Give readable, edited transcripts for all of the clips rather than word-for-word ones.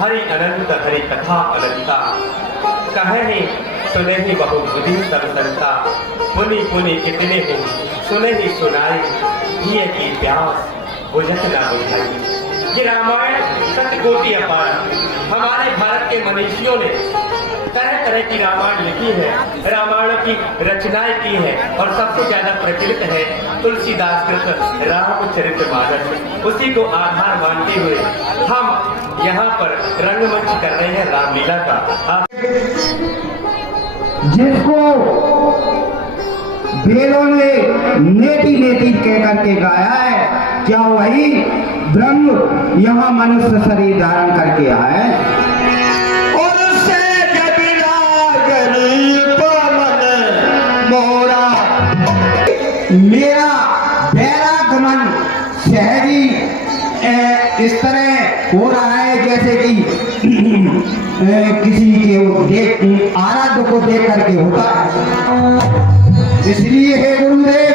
हरि अनंत हरि कथा अनंता, कहे ही सुने ही बहु बुद्धि सब संता, पुनि पुनि कितने ही सुने ही सुनाई, दिए की प्यास बुझत न बुझाई। ये रामायण सत्य कोटि अपार, हमारे भारत के मनीषियों ने तरह तरह की रामायण लिखी है, रामायण की रचनाएं की है और सबसे ज्यादा प्रचलित है तुलसीदास कृत रामचरितमानस। उसी को आधार मानते हुए हम यहाँ पर रंगमंच कर रहे हैं रामलीला का। जिसको वेदों ने नेति नेति कह करके गाया है, क्या वही ब्रह्म यहाँ मनुष्य शरीर धारण करके आया है? मेरा वैरागमन शहरी इस तरह हो रहा है जैसे कि किसी के आराध्य को देख करके होता है। इसलिए हे गुरुदेव,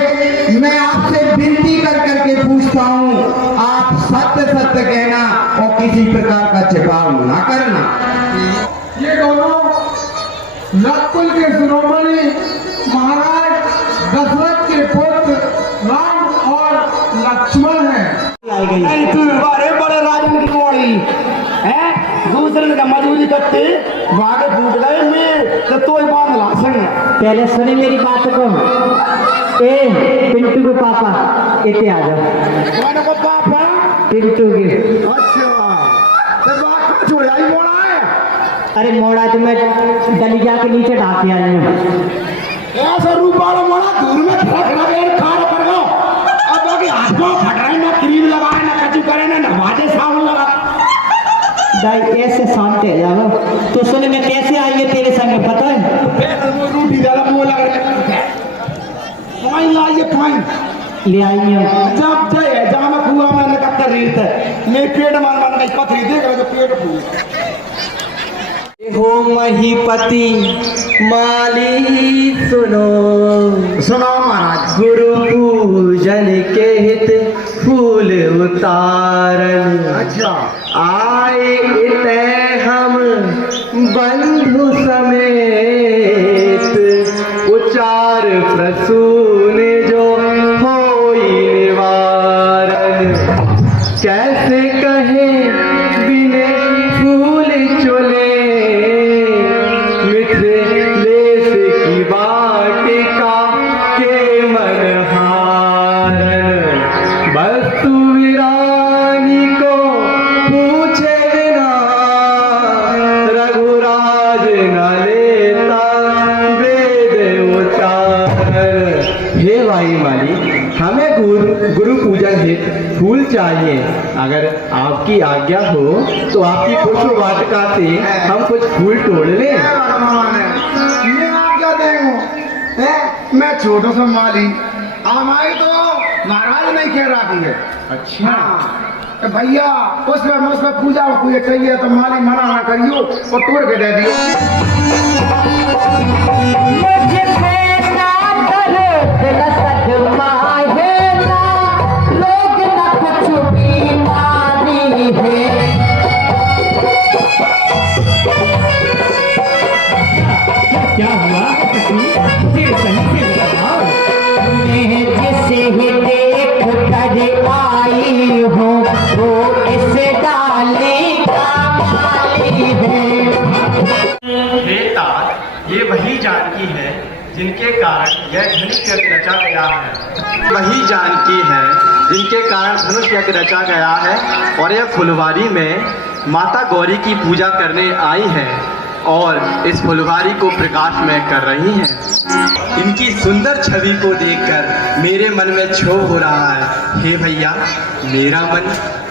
मैं आपसे विनती कर करके पूछता हूँ, आप सत्य सत्य कहना और किसी प्रकार का छिपाव ना करना। ये दोनों रकुल के शिरोमणि महाराज दशरथ के पुत्र राम और लक्ष्मण हैं। बड़े बड़े राजन की मोड़ी है, दूसरे का मजबूरी करते वागे फूट गए में तो ही बात लाशन। पहले सुनी मेरी बात को। ए पिंटू को पापा इतने आ जाओ। कौन को पापा? पिंटू की। अच्छा, तो बात छोड़ा ही मोड़ा है। अरे मोड़ा तो मैं डलिया के नीचे ढाके आई हूँ। ऐसा रूप वाला मोड़ा दूर में फट लगे खाड़ पर गो। अब बाकी हाथ में फट रहे, ना क्रीम लगाए, ना कचू करे, ना नवाजे साबुन लगा। भाई ऐसे शांत है जाओ। तो सुन मैं कैसे आई है तेरे संग पता है? वो रूठी डाला मुंह लग रहा है। फाइन लाइए फाइन ले आई हूँ। जब जाए जहाँ मैं कुआ में निकलता रेत है, मैं पेट मार मार गई पथरी देख रहा तो पेट फूल। हो महीपति माली सुनो, सुनो महाराज। गुरु पूजन के हित फूल उतारन। अच्छा, आए इते हम बंधु समेत, उचार प्रसून जो होई निवारन। कैसे कहे बिने फूल चले, मिथिलेश की वाटिका के मनहारन। वस्तु वीरानी को पूछे बिना, रघुराज न लेता वेद उचारन। हे भाई माली, हमें गुरु पूजन हेतु फूल चाहिए। अगर आपकी आज्ञा हो तो आपकी पुष्प वाटिका से हम कुछ फूल तोड़ लें। मैं आज्ञा देंगे। मैं छोटा सा माली, हमारी तो महाराज नहीं कह रहा है। अच्छा, तो भैया उसमें पूजा चाहिए तो माली मना ना करियो और तोड़ के दे दियो। क्या हुआ? मुझे सही से बताओ। मैं जिसे ही देख कर आई हूँ, वो इस डाले का माली है। बेटा, ये वही जानकी है जिनके कारण यह धनुष यज्ञ रचा गया है। वही जानकी है जिनके कारण धनुष यज्ञ रचा गया है और यह फुलवारी में माता गौरी की पूजा करने आई है और इस फुलवारी को प्रकाशमय कर रही हैं। इनकी सुंदर छवि को देखकर मेरे मन में क्षोभ हो रहा है। हे भैया, मेरा मन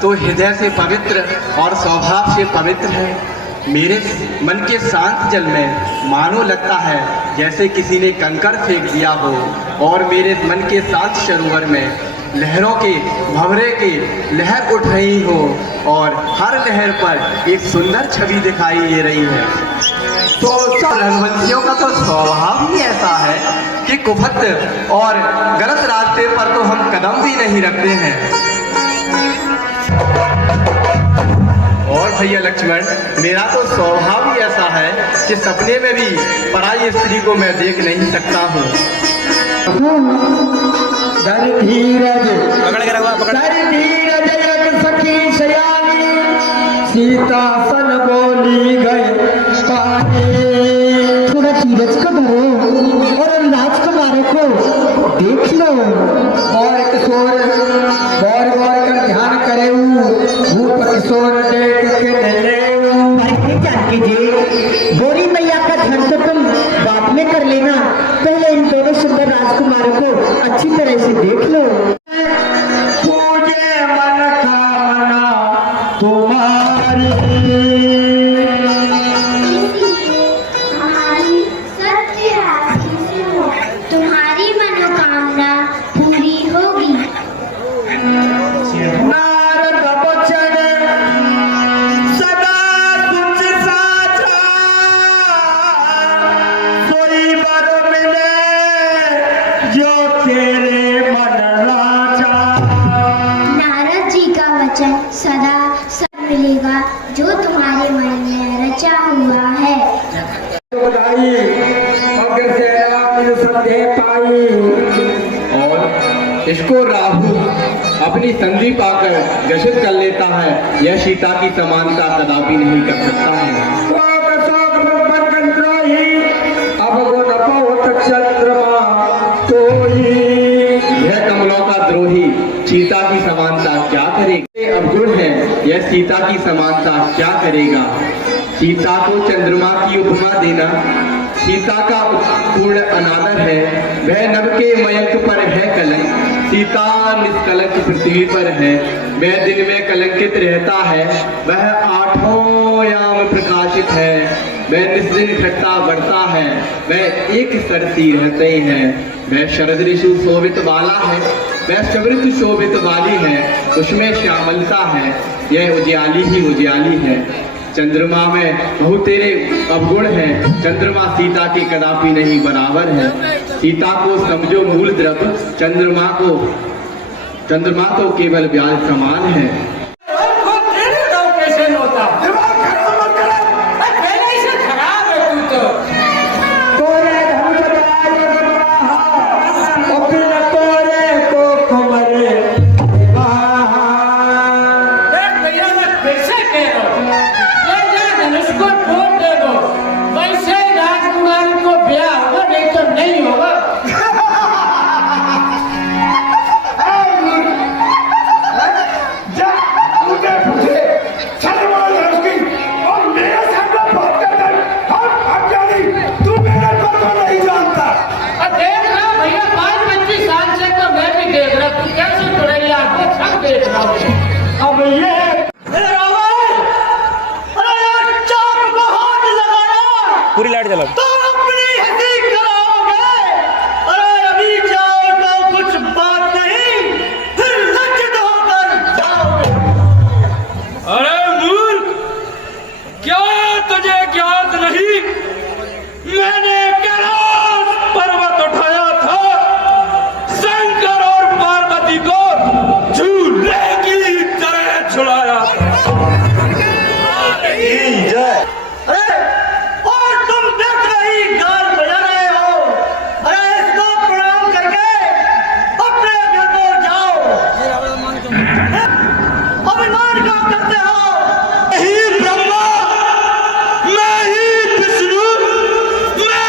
तो हृदय से पवित्र और स्वभाव से पवित्र है। मेरे मन के शांत जल में मानो लगता है जैसे किसी ने कंकड़ फेंक दिया हो और मेरे मन के शांत सरोवर में लहरों के भंवरे की लहर उठ रही हो और हर लहर पर एक सुंदर छवि दिखाई दे रही है। तो रघुवंशियों का तो स्वभाव ही ऐसा है कि कुफत और गलत रास्ते पर तो हम कदम भी नहीं रखते हैं। और भैया लक्ष्मण, मेरा तो स्वभाव ही ऐसा है कि सपने में भी पराई स्त्री को मैं देख नहीं सकता हूँ। धर धीरज एक सखी सयानी, सीता सन बोली गए पानी। थोड़ा धीरज को धरो और राजकुमारों को देख लो। और किशोर गौर गौर कर ध्यान करे, भूप किशोर देख के नले। जानकी जी, गोरी मैया का धन तो तुम बाद में कर लेना, पहले इन दोनों सुंदर राजकुमारों को अच्छी तरह से देख लो। पूजे मन कामना तुम्हारी, हमारी सत्य आशीष हो, तुम्हारी मनोकामना पूरी होगी। नारद बचन सदा तुझ साचा, सोई वर मिले जो तेरे मन राजा। नारद जी का वचन सदा सब मिलेगा जो तुम्हारे मन में रचा हुआ है। बधाई मगर से राम संदेह पाई। और इसको राहु अपनी संधि पाकर ग्रसित कर लेता है, यह सीता की समानता कदापि नहीं कर सकता है। अब गुण बहुत चंद्रमा कोई, यह कमलों का द्रोही सीता की समानता क्या करेगा। अवगुण है, यह सीता की समानता क्या करेगा। सीता को चंद्रमा की उपमा देना सीता का पूर्ण अनादर है। वह नभ के मयंक पर है कलंक, सीता निष्कलंक पृथ्वी पर है। वह दिन में कलंकित रहता है, वह आठों याम प्रकाशित है। वह निस्दिन घटता बढ़ता है, वह एक सरती रहते हैं। वह शरद ऋतु शोभित वाला है, वह समृद्ध शोभित वाली है। उसमें श्यामलता है, यह उजियाली ही उजियाली है। चंद्रमा में बहुत तेरे अवगुण हैं, चंद्रमा सीता के कदापि नहीं बराबर है। सीता को समझो मूल द्रव्य, चंद्रमा तो केवल ब्याज समान है। अब ये पूरी लाइट जला तो अपनी हंसी कराओगे। अरे अभी जाओ तो कुछ बात नहीं, फिर लज्जित होकर जाओगे। अरे मूर्ख, क्या तुझे ज्ञात नहीं, मैंने कैलाश पर्वत उठाया था, शंकर और पार्वती को झूले की तरह छुड़ाया था। अरे और तुम देख रही गाल बजा रहे हो। अरे इसको प्रणाम करके अपने घर को जाओ। अभिमान का करते हो। मैं ही ब्रह्मा, मैं ही विष्णु, मैं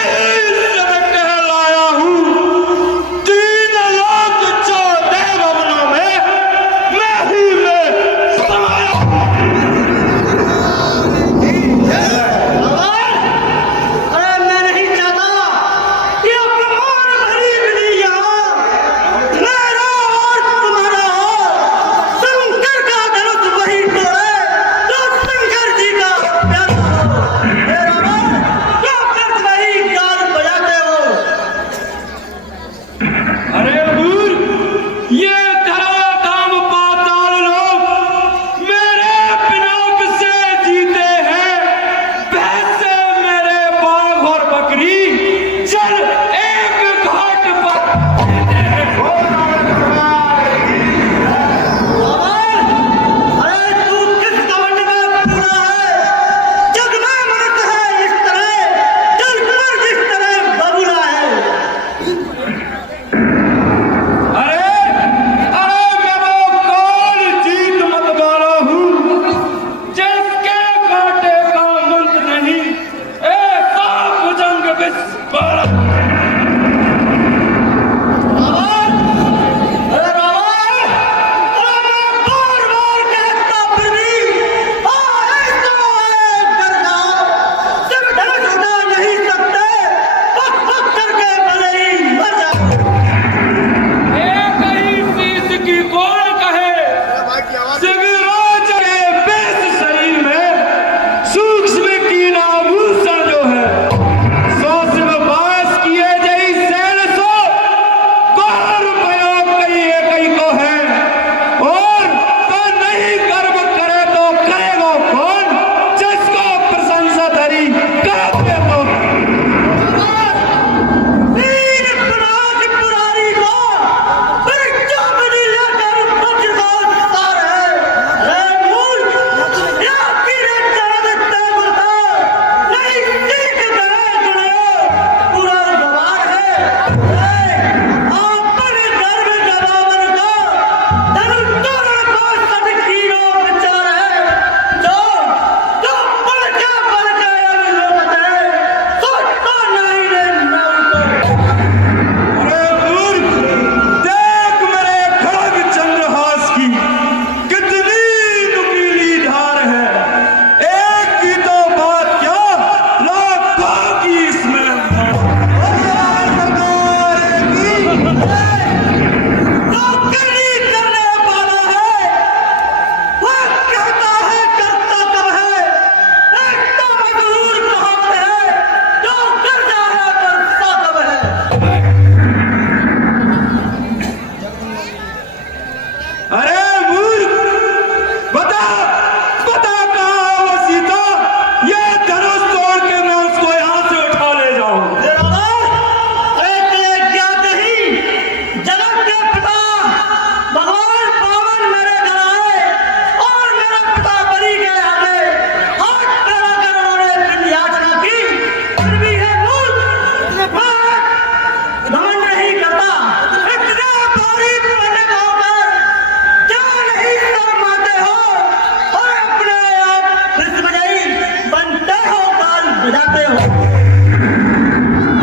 बजाते हो?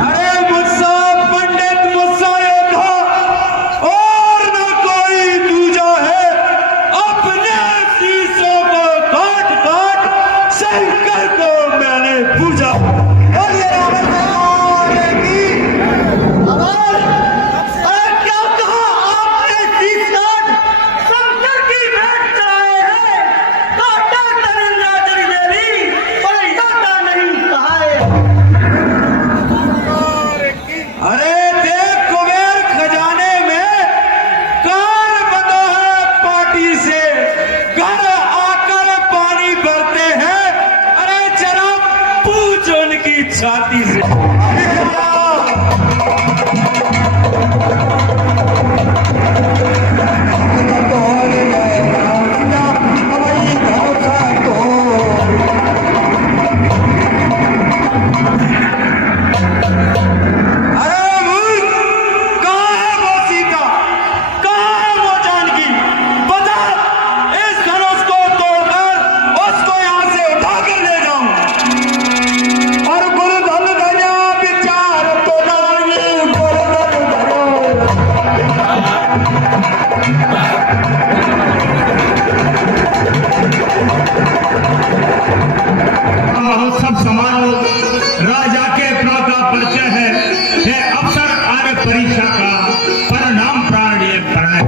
अरे मुझसा पंडित, मुझसा योद्धा और न कोई दूजा है। अपने शीशों को काट काट शंकर को मैंने पूजा। और ये रावण की आवाज, अरे क्या कहा आपने? शीश काट शंकर की भेंट चढ़ाए हैं। काटा तरिंदा जरिदेवी, पर जाता नहीं कहा है। अरे देख कुबेर, खजाने में कान बंधा है पार्टी से, घर आकर पानी भरते हैं। अरे जरा पूछ उनकी छाती से। अरे मूर्ख, कहाँ है वो सीता, कहाँ है वो जानकी? बता, इस धनुष को तोड़कर उसको यहाँ से उठाकर ले जाऊं। और गुरुधन धन्या विचार तो जानिए, गुरुधन धन्या। सब समारोह राजा के प्रा का परिचय है। यह अवसर आर्य परीक्षा का परिणाम प्राणीय प्रणय।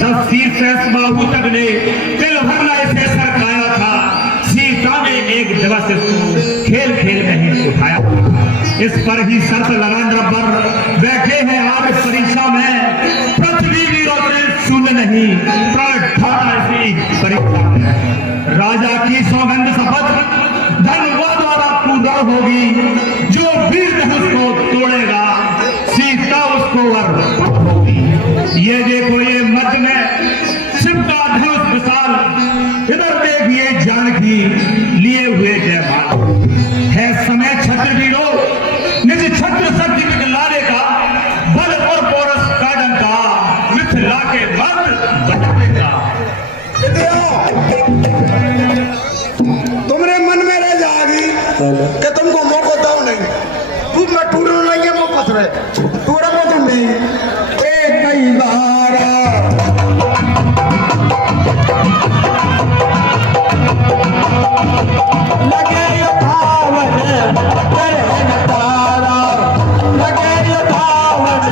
10 शीर्ष से बाहु तक ने तिल भरना इसे सरकाया था। सीता ने एक दिवस इसको खेल खेल में ही उठाया। इस पर ही शर्त लगाने पर बैठे हैं आर्य परीक्षा में। पृथ्वी वीरों से शून्य नहीं, प्रण ठाना ऐसी परीक्षा में। राजा की सौगंध शपथ धनवा द्वारा पूरा होगी। जो वीर धनुष को तोड़ेगा, सीता उसको वर होगी। ये देखो, ये मध्य में शिव का धनुष विशाल। इधर देखिए जानकी लिए हुए जयमाल। है समय छत्र वीरों, निज छत्र शक्ति मिथिलाने का। बल और पोरस का डंका मिथिला के मर्द बचाने का। तुमरे मन में रह जाएगी कि तुमको मौका दो नहीं। तू मैं टूटू नहीं है, वो पथरे टूटा को तुम नहीं। एक कई बार लगे यथावन करे न तारा, लगे यथावन।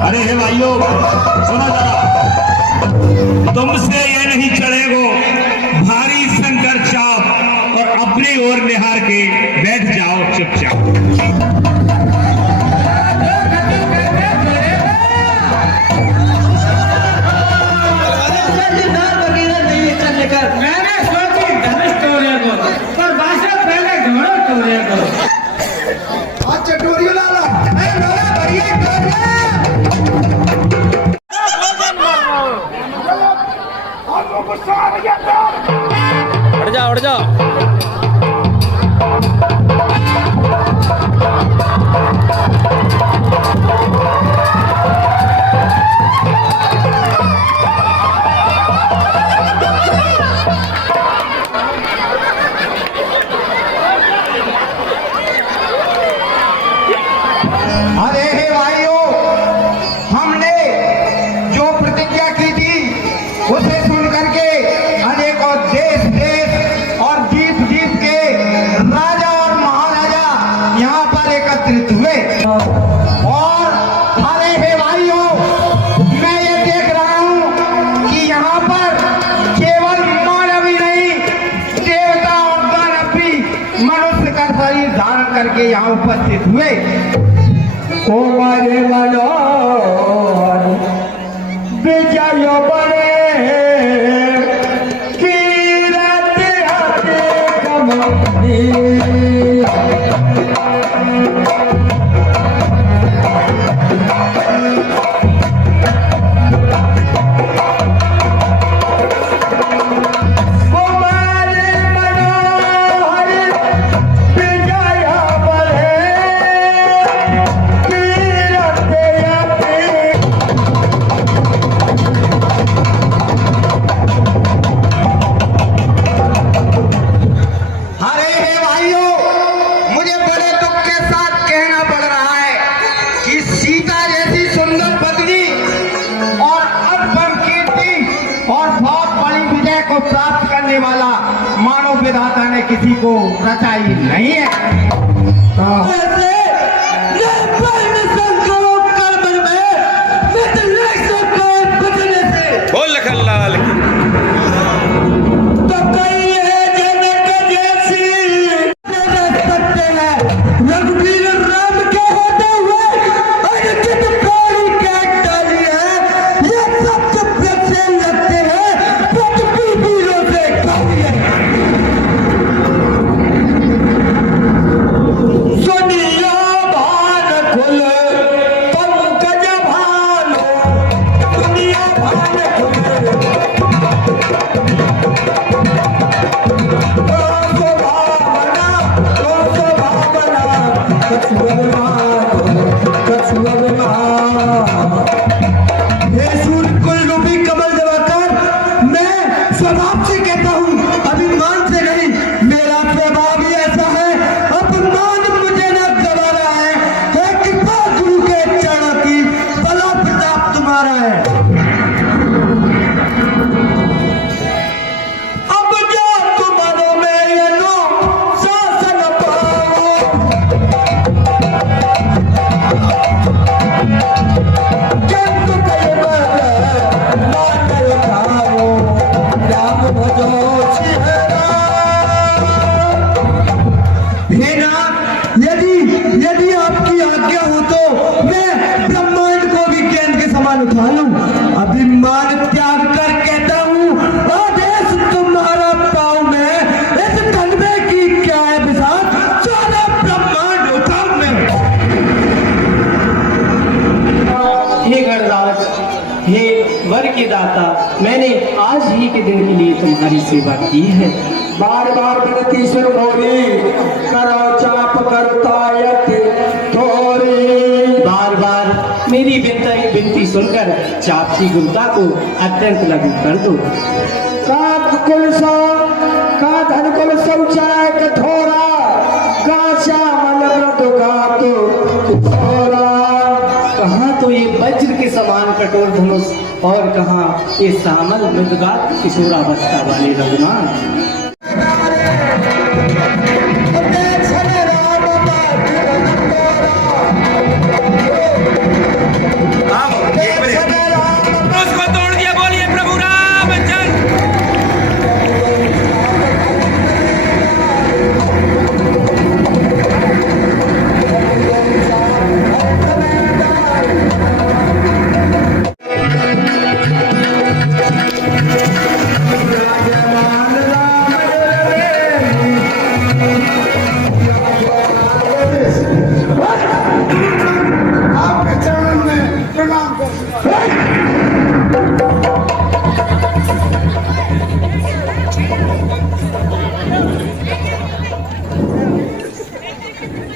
अरे हे भाइयों, सुनो जरा, तुमसे ये नहीं चलेगो भारी शंकर चाप। और अपनी ओर निहार के बैठ जाओ चुपचाप। मैंने सोची धनुष तोड़े को, पर बादशाह पहले घोड़ों तोड़े को। आज चटोरी लाला अरे लोला बढ़िया कर ले। आपको गुस्सा आ गया तो हट जा, हट जा। अरे हे भाइयों, हमने जो प्रतिज्ञा की थी उसे सुन करके अनेकों देश देश और जीत जीत के राजा और महाराजा यहाँ पर एकत्रित हुए। और अरे हे भाइयों, मैं ये देख रहा हूँ कि यहाँ पर केवल मानव ही नहीं, देवता और दानव भी मनुष्य का शरीर धारण करके यहाँ उपस्थित हुए। कोमरे मनोहर विजय बने, कीरत हटे कमनी। को प्राप्त करने वाला मानव विधाता ने किसी को रचा ही नहीं है। बोल लखनलाल की। रघुवीर राम के होते हुए अर्जित पौड़ी के डालिए ये सत्य प्रत्यय लगते हैं पृथ्वी वीरों से काव्य सुनिया भान खुल पंकज भानो दुनिया भान स्वभाव से कहता हूँ अभिमान से नहीं, मेरा स्वभाव ही ऐसा है। अपमान मुझे न गवारा है कृपा गुरु के चरणों की बला प्रताप तुम्हारा है। अब जो तुम्हारों में ये लो शासन पाओ जंतु कई राम भजो यदि आपकी आज्ञा हो तो मैं ब्रह्मांड को भी गेंद के समान उठा लूं। अभिमान त्याग कर कहता हूँ आदेश तुम्हारा पाऊं मैं। इस धनवे की क्या है विशाल, सारा ब्रह्मांड उठाऊं मैं। हे गणराज, हे वर के दाता, मैंने आज ही के दिन के लिए तुम्हारी सेवा की है। बार बार विनती सुन मोरी करो चाप करतायत थोरी। बार बार मेरी विनती सुनकर चाप की गुरुता को अत्यंत लघु कर दो। का कुल सो का धन कुल शौचालय कठोरा का श्यामल व्रत का तो थोरा। कहाँ तो ये वज्र के समान कठोर धनुष और कहाँ ये श्यामल मृदुगात किशोरावस्था वाले रघुनाथ। उसको तोड़ दिया, बोलिए प्रभु रामचंद्र। आपके चरणों में प्रणाम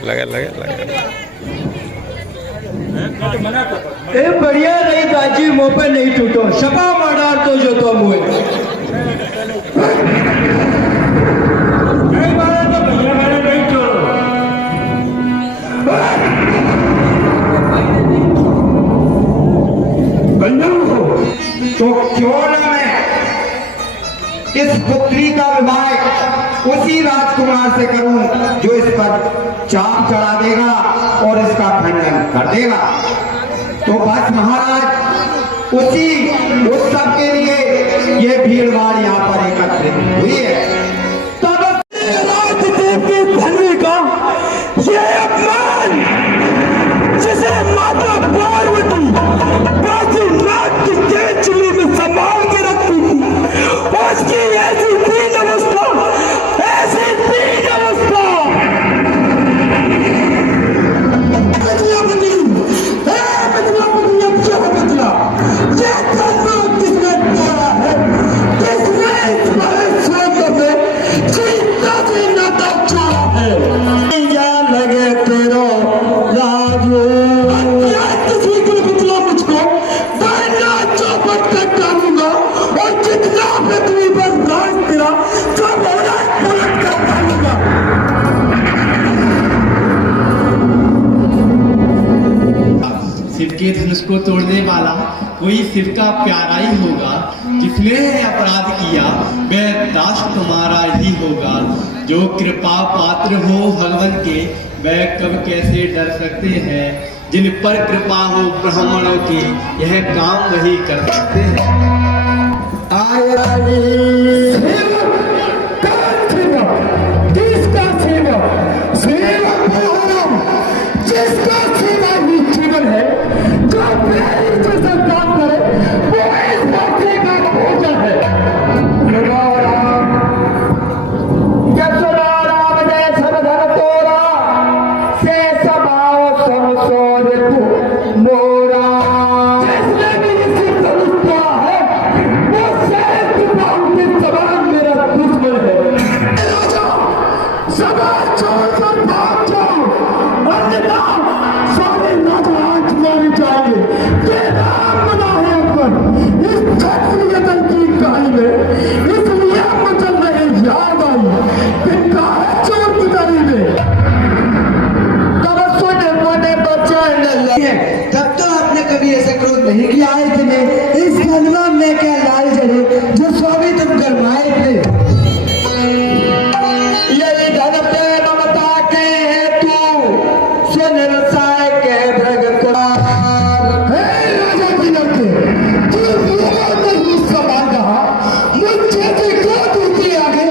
लगा ए बढ़िया नहीं दाजी, मुंह पे नहीं टूटो शपा माडार तो जो तुम हुए। तो क्यों ना मैं इस पुत्री का विवाह उसी राजकुमार से करूं जो इस पर चाप चढ़ा देगा और इसका खंडन कर देगा। तो बस महाराज उसी उत्सव के लिए ये भीड़भाड़ यहाँ पर एकत्रित हुई है। तब राजदेव के धनवी का ये अपमान जिसे माता पार्वती बाजीनाथ की केचली में संभाल के रखती थी, उसकी ऐसी दीन अवस्था, ऐसी दीन अवस्था। ये धर्म किसने तोड़ा है, किसने के धनुष को तोड़ने वाला कोई शिव का प्यारा ही होगा। जिसने अपराध किया वह दास तुम्हारा ही होगा। जो कृपा पात्र हो भगवान के वह कब कैसे डर सकते हैं। जिन पर कृपा हो ब्राह्मणों की यह काम वही कर सकते हैं। जिसका सेवा ही जीवन है, जो प्यारी जैसा काम करे वो इस मौके का पूजन है। राम जय समधन तोरा से समाओ समसोर तू मोरा। जिसने भी इसे धनुष्या है वो श्रेष्ठ बाहु के समान मेरा दुश्मन है। राजा सभा छोड़कर भाग जाओ, अन्यथा सारे राजा आज मारे जाएंगे। राम बना है पर इस क्षत्रिय दल की कहानी में इसलिए मुझे नहीं याद आई कि काहे चोर पिटारी में तब सोने मोने बचाने लगे। तब तो आपने कभी ऐसा क्रोध नहीं किया है कि नहीं। इस धनवा में क्या लाल जले जो स्वामी तुम गरमाए थे। यही धन पे ममता के हेतु सुन रसाय के भ्रग कुमार। हे राजा की लड़के, तू मेरा नहीं सवाल रहा, मुझे देखो दूसरी आगे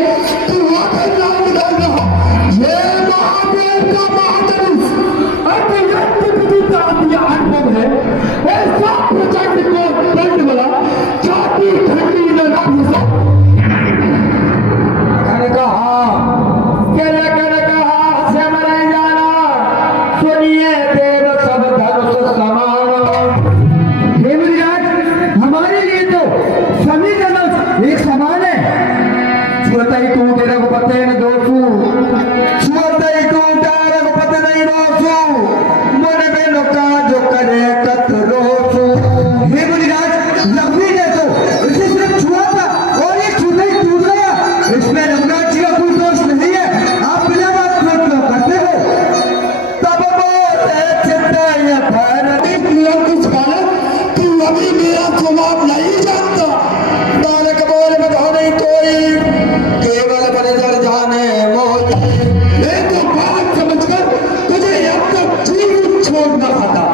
तू वापस नाम डाल रहा। ये महादेव का महाधनुष अत्यंत विदिता अनुभव है। ऐसा प्रचंड को दंड वाला जाति ठंडी न पूछा। सुनिए देव सब धनुष समान। हमारे लिए तो सभी धनुष एक समान है। छुअतई तू तेरे को पते न दोषू, छुअतई तू तेरे को पते नहीं रोसू, मन में नुका जो करे कत रोसू। हे मुनिराज, लक्ष्मी ने तो इसे सिर्फ छुआ था और ये छूते ही टूट गया। इसमें रघुनाथ जी का कोई दोष नहीं है। आप बिना बात करते हो। तब बोले चित्तय भरत नियम कुछ काले तू अभी मेरा जवाब नहीं जानता। नानक बोले बधाओ नहीं कोई, केवल बंजर जाने मोही। मैं तो बात समझकर तुझे अब तक जीवित छोड़ना था।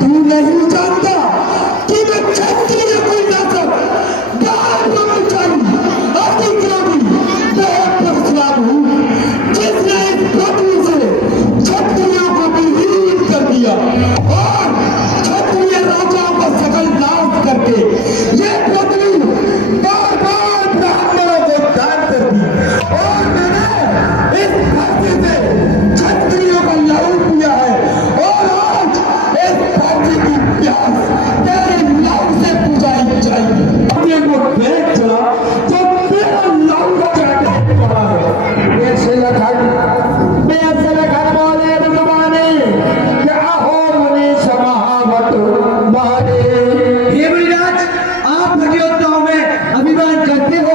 तू नहीं जानता कि मैं क्षत्रिय कोई नासक दान ब्रह्मचारी अतिक्रामी बहुत परशुराम हूँ, जिसने इस पृथ्वी से क्षत्रियों को विहीन कर दिया और क्षत्रिय राजाओं का सकल नाश करके ये पृथ्वी बार बार ब्राह्मणों को दान कर दी। और मैंने इस धरती से क्षत्रियों का लहू पिया है और आज इस धरती की प्यास तेरे लहू से बुझाई जाएगी। अपने को देख चला तो तेरा लहू चढ़ाने पड़ा है। ऐसे लखन बोले भगवाने क्या हो मुनि समावत मारे। हे मुनिराज, आप प्रतियोगिताओं में अभिमान करते हो।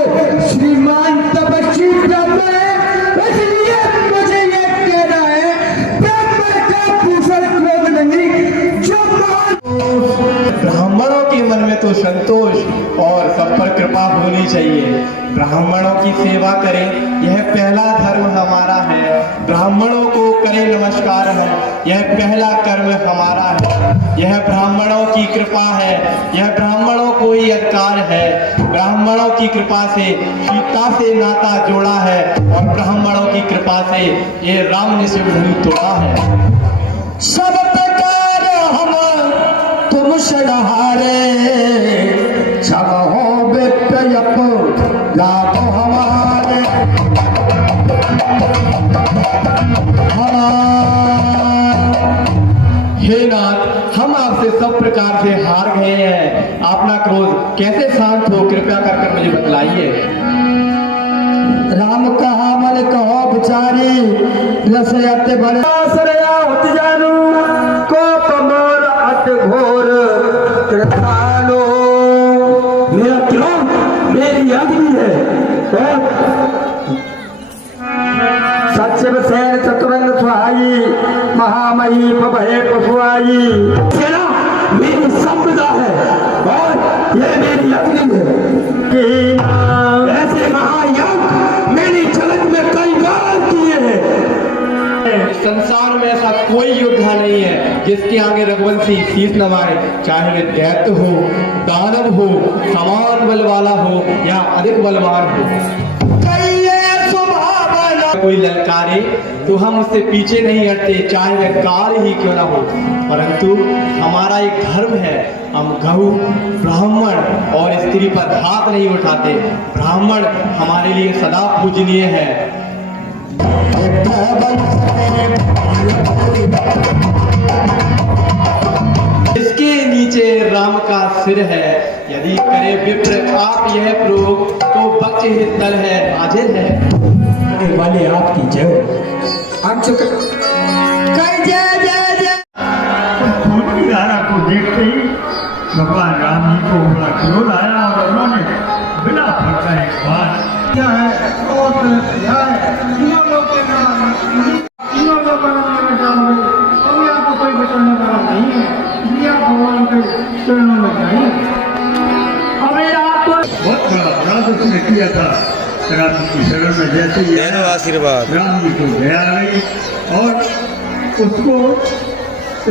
श्रीमान तपस्वी ब्रह्म है, इसलिए मुझे ये कहना है ब्रह्म का भूषण क्रोध नहीं जो ब्राह्मणों के मन में तो संतोष और सब पर कृपा होनी चाहिए। ब्राह्मणों की सेवा करें, यह पहला धर्म हमारा है। ब्राह्मणों को करें नमस्कार हम, यह पहला कर्म हमारा है। यह ब्राह्मणों की कृपा है, यह ब्राह्मणों को ही अधिकार है। ब्राह्मणों की कृपा से सीता से नाता जोड़ा है और ब्राह्मणों की कृपा से ये राम ने सिंह तोड़ा है। सब प्रकार हम तुम सहारे, सब हो बेटयप लाभ हमारे। हे नाथ, हम आपसे सब प्रकार से हार गए हैं। अपना क्रोध कैसे शांत हो, कृपया कर मुझे बतलाइए। राम कहा मन कहो बिचारी, रसयाते बड़े आसरया होत जानू को कमोर अत घोर कृतालो। मेरा क्यों मेरी अग्नि है। सचिव सेन चतुरंग सुहाई, महामही भय पशुआई। मेरी संपदा है और ये मेरी अग्नि है। ऐसे महायज्ञ मैंने जगत में कई बार किए हैं। इस संसार में ऐसा कोई योद्धा नहीं है जिसके आगे रघुवंशी शीश नवाए, चाहे वे दैत्य हो, दानव हो, समान बल वाला हो या अधिक बलवान हो। कोई ललकारे तो हम उससे पीछे नहीं हटते, चाहे वह काल ही क्यों ना हो। परंतु हमारा एक धर्म है, हम गऊ, ब्राह्मण और स्त्री पर हाथ नहीं उठाते। ब्राह्मण हमारे लिए सदा पूजनीय है। इसके नीचे राम का सिर है, यदि करे विप्र आप यह प्रयोग तो बक्ष ही तल है, हाजिर है। वाले आपकी जय। हम चुप जय जय जय। खून की धारा को देखते ही भगवान राम जी को बड़ा क्रोध आया और उन्होंने बिना फटका एक बात क्या है और क्या है तीनों लोग के नाम तीनों लोग में डाल कोई आपको कोई बचाने वाला नहीं है, इसलिए आप भगवान के चरणों में जाइए। अबे आप तो बहुत बड़ा अपराध उसने किया था। राम जी की शरण में जैसे ही आशीर्वाद राम जी को दया आ गई और उसको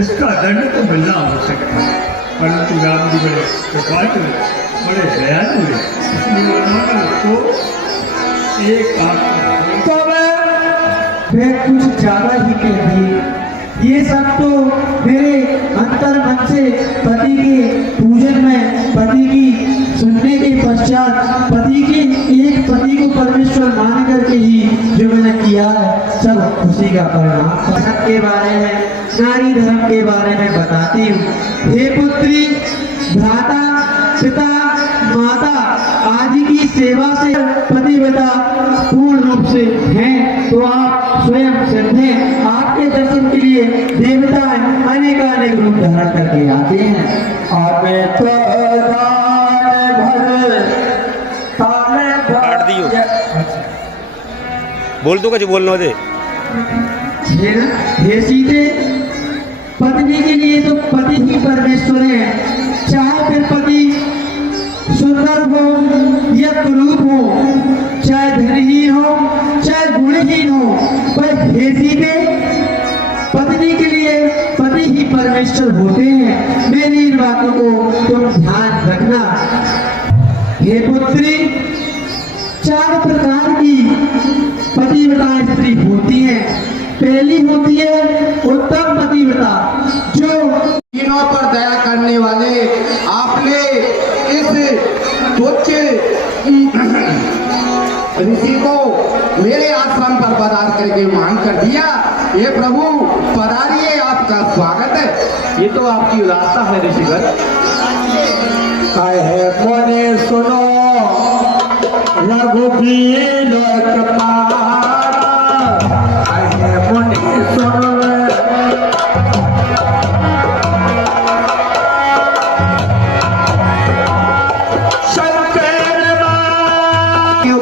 इसका दंड तो मिलना आवश्यक था, परंतु राम जी बड़े कृपालु हुए, बड़े दयालु हुए, इसलिए उन्होंने उसको एक आंख तो मैं कुछ ज्यादा ही कह दिए। ये सब तो मेरे अंतर मन से पति के पूजन में, पति की सुनने के पश्चात, पति के एक पति को परमेश्वर मान करके ही जो मैंने किया है, सब खुशी का परिणाम। धर्म के बारे में, नारी धर्म के बारे में बताती हूँ। हे पुत्री, भ्राता, पिता, माता आदि की सेवा से पतिव्रता पूर्ण रूप से हैं, तो आप स्वयं सिद्ध हैं। आपके दर्शन के लिए देवता अनेक रूप धारण करके आते हैं। और मैं तो काट दियो बोल तो कुछ बोलना दे। हे सीते, पत्नी के लिए तो पति ही परमेश्वर है, चाहे फिर पति सुंदर हो या कुरूप हो, चाहे धनहीन हो चाहे गुणहीन हो, पर हे सीते, पत्नी के लिए पति ही परमेश्वर होते हैं। मेरी इन बातों को तुम ध्यान रखना। हे पुत्री, 4 प्रकार की पतिव्रता स्त्री होती है। पहली होती है उत्तम पतिव्रता, जो तीनों पर दया करने वाले। आपने इस तुच्छ ऋषि को मेरे आश्रम पर पधार करके मान कर दिया। ये प्रभु पधारिए, आपका स्वागत है। ये तो आपकी उदारता है ऋषिवर। कहे मोने सुनो रघुबीर कृपाला, कहे मोने सुनो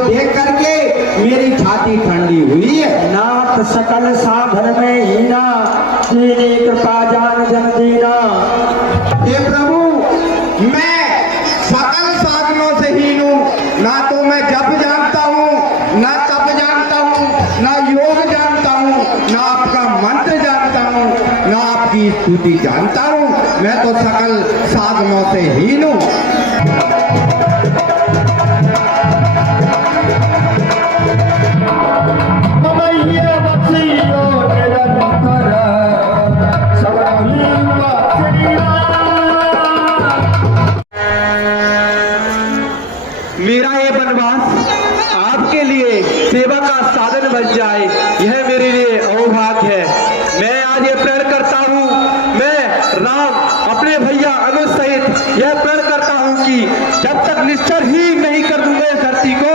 देख करके मेरी छाती ठंडी हुई है। नाथ सकल साधन में हीना, तेरी कृपा जान जन दीना। हे प्रभु, मैं सकल साधनों से हीन हूँ। ना तो मैं जप जानता हूँ, ना तप जानता हूँ, ना योग जानता हूँ, ना आपका मंत्र जानता हूँ, ना आपकी स्तुति जानता हूँ। मैं तो सकल साधनों से हीन हूँ। मेरा ये वनवास आपके लिए सेवा का साधन बन जाए, यह मेरे लिए अहोभाग्य है। मैं आज ये प्रण करता हूँ, मैं राम अपने भैया अनुज सहित यह प्रण करता हूँ कि जब तक निश्चर ही नहीं कर दूंगा इस धरती को,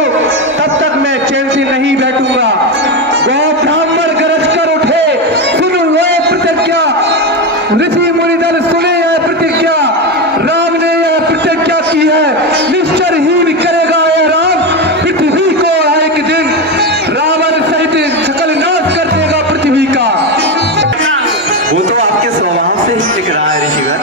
तब तक मैं चैन से नहीं बैठूंगा। वह ब्राह्मण गरज कर उठे, सुनो ये प्रतिज्ञा, ऋषि मुनिदल सुने यह प्रतिज्ञा। राम ने यह प्रतिज्ञा की है, निश्चर ही करेगा यह राम पृथ्वी को एक दिन, रावण सहित सकल नाश कर देगा पृथ्वी का। वो तो आपके स्वभाव से ही दिख रहा है ऋषिवर।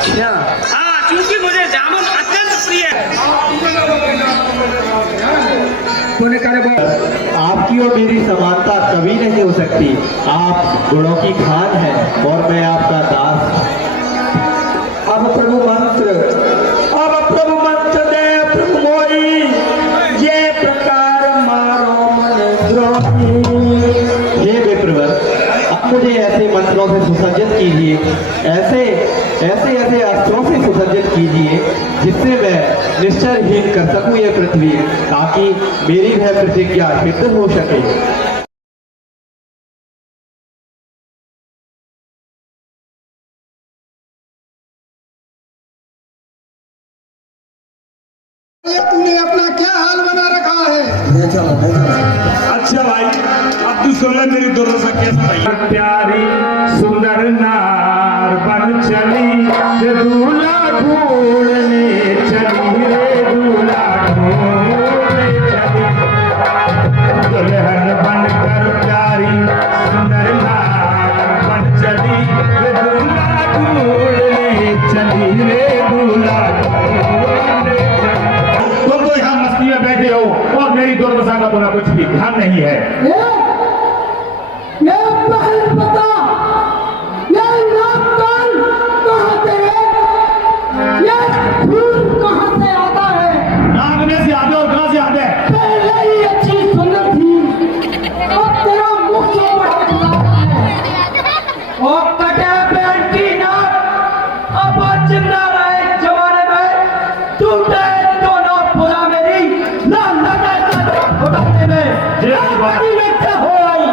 अच्छा, हाँ, क्योंकि मुझे जामुन अत्यंत प्रिय है। आपकी और मेरी समानता कभी नहीं हो सकती। आप गुणों की खान हैं और मैं आपका दास। अब प्रभु मंत्र दे प्रभु मोई, ये प्रकार मारो मन द्रोही। हे विप्रवर, अब मुझे ऐसे मंत्रों से सुसज्जित कीजिए, ऐसे अस्त्रों से सुसज्जित कीजिए जिससे मैं निश्चयहीन कर सकूं ये पृथ्वी, ताकि मेरी वह प्रतिज्ञा सिद्ध हो सके। तूने अपना क्या हाल बना रखा है? अच्छा भाई, अब तू सुन ले मेरी दुर्दशा कैसे भाई। प्यारी सुंदर नार बन चली, दूल्हा ढूंढने चली रे, दूल्हा ढूंढने चली। दुल्हन बनकर प्यारी सुंदर नार बन चली, दूल्हा ढूंढने चली रे, दूल्हा ढूंढने चली। तुम तो यहाँ मस्ती में बैठे हो और मेरी दुर्दशा का तुम्हें कुछ भी ध्यान नहीं है। ये महल पता, ये नागकान कहाँ से है? ये फूल कहाँ से आता है? नागने से आते और कहाँ से आते हैं? पहले ही अच्छी सुंदर थी, अब तेरा मुख क्यों बढ़ा है? और कटे पेट की नाक, अब जिंदा रहे जमाने में, टूटे दोनों पुरा मेरी ना लगे उठाने में। कभी में क्या हो आई,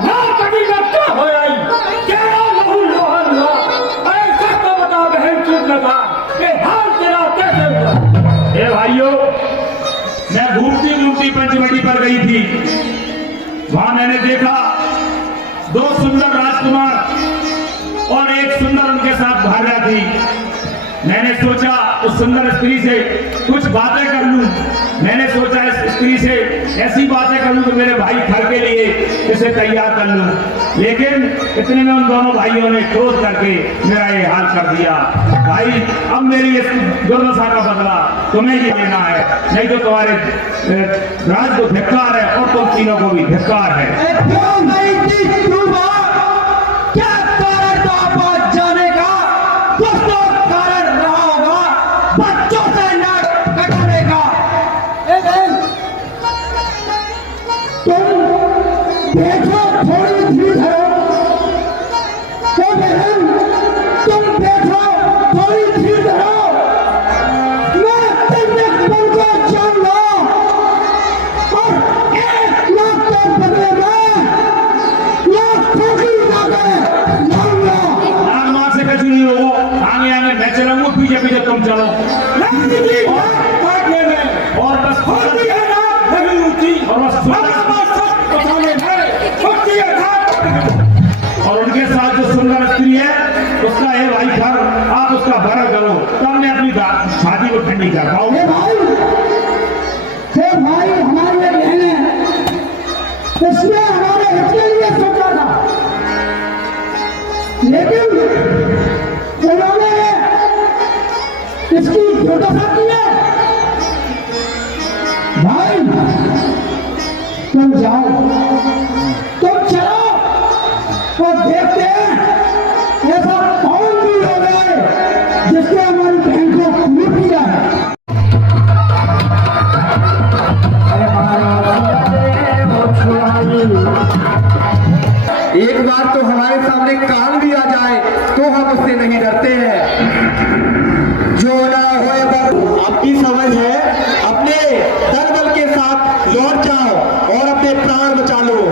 ना कभी में क्या हो आई, तेरा लहू लोहन हुआ। ऐसा तो बता बहन चुप लगा कि हाल तेरा कैसे हुआ? ए भाइयों, मैं घूमती पंचवटी पर गई थी। वहां मैंने देखा दो सुंदर राजकुमार और एक सुंदर उनके साथ भार्या थी। मैंने सोचा उस सुंदर स्त्री से कुछ बातें कर लूं। मैंने सोचा इस स्त्री से ऐसी बातें कर लूं कि मेरे भाई घर के लिए इसे तैयार कर लूं। लेकिन इतने में उन दोनों भाइयों ने क्रोध करके मेरा ये हाल कर दिया। भाई, अब मेरी इस दुर्दशा का बदला तुम्हें ही लेना है, नहीं तो तुम्हारे राज को धिक्कार है और तुम तीनों को भी धिक्कार है। क्यों नहीं थी तू बात? क्या कारण था बात जाने का? कुछ तो कारण रहा होगा बच्चों से नाक कटाने का। ए बहन, तुम देखो थोड़ी धीर है। ए बहन, तुम देखो थोड़ी धीर है। मैं तेरे मन को जान लो और 1 लाख के बदले में लाखों की ताकत मांगो। नाग मार से कभी नहीं हो, आगे आगे मैं चलाऊंगा, पीछे पीछे तुम चलो। और बस होती है ना नहीं होती, और बस और उनके साथ जो सुंदर स्त्री है उसका है भाई घर, आप उसका भरा करो, तब मैं अपनी शादी को ठंडी कर पाऊंगा। हे भाई, हमारी ये बहन है, इसने हमारे हित के लिए सोचा था, लेकिन उन्होंने इसकी दुर्दशा की है। भाई, तुम जाओ, तुम चलो और देखते हैं ऐसा कौन भी हो गए जिसने हमारी बहन को लूट लिया है। एक बार तो हमारे सामने काल भी आ जाए तो हम उससे नहीं डरते हैं। जो ना होए पर आपकी समझ है, अपने दल बल के साथ लौट जाओ और अपने प्राण बचा लो।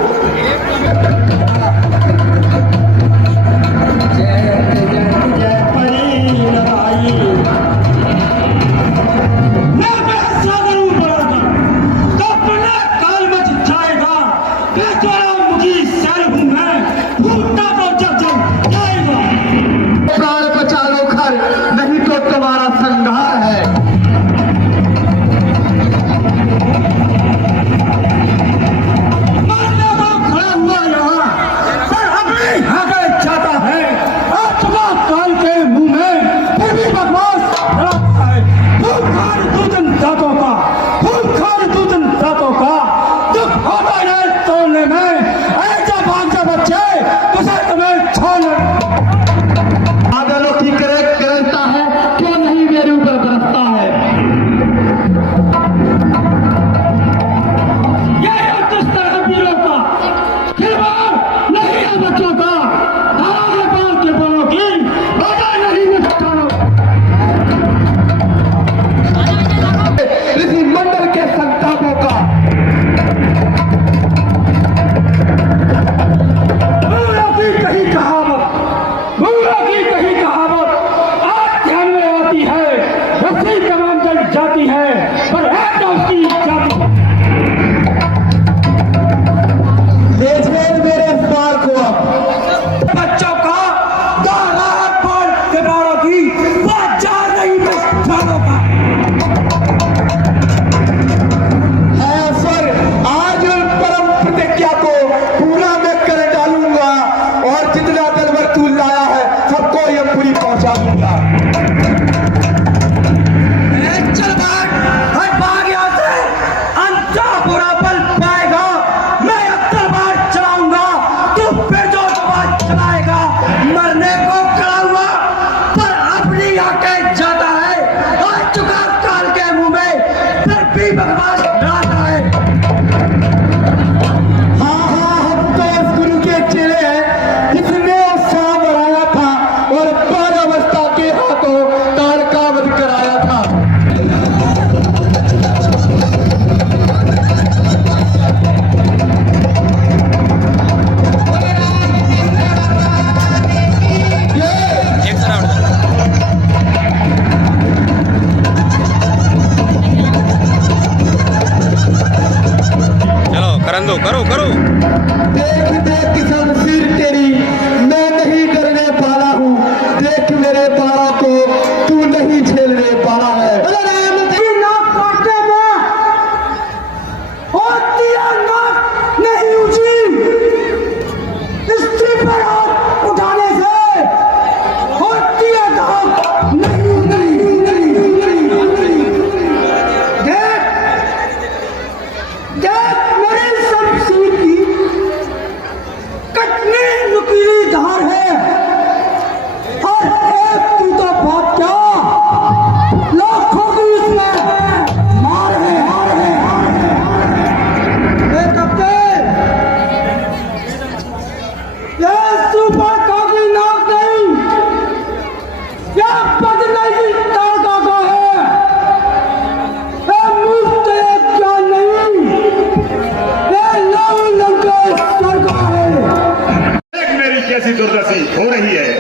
प्राण बचा लो घर, नहीं तो तुम्हारा संहार है। मरने को खड़ा हुआ यहाँ पर अपने आगे जाता है, आत्मा काल के मुंह में जाती है, पर है तो उसकी जाति। देखिए मेरे इफ्तार को अब बच्चों का दाना बोल के बारों की बाजार नहीं बचानों का है अफसर, आज परम प्रतिज्ञा को पूरा मैं कर डालूंगा और जितना दलवर तू लाया है सबको ये पूरी पहुंचा दूंगा। चल भाग, हट भाग यहाँ से, अंधा बुरा बल पाएगा। मैं अपना बार चलाऊंगा, तू फिर जो बात चलाएगा। मरने को खड़ा हुआ पर अपनी आंखें जाता है। आ चुका काल के मुंह में, फिर भी बकवास डराता है। हाँ हाँ, हम तो इस गुरु के चेले हैं जिसने उत्साह बढ़ाया था और बाल अवस्था के हाथों तारका वध कराया था। चलो करन दो, करो करो। देख देख शमशीर तेरी, मैं नहीं डरने वाला हूँ। देख मेरे बाड़ा को तू नहीं झेलने वाला है। नाक काटने में होती है नाक नहीं ऊंची, स्त्री पर हाथ उठाने से होती है नाक नहीं देख देख मेरी शमशीर की कटनी नुकीली धार है और एक की तो बात क्या, लाखों की इसमें मार है। ये कप्तान, ये सुपर काकी नाक नहीं, ये पद नहीं तारका का है। ये मुफ्त एक जान नहीं, ये लव लंकेश्वर का है। देख मेरी कैसी दुर्दशा हो रही है।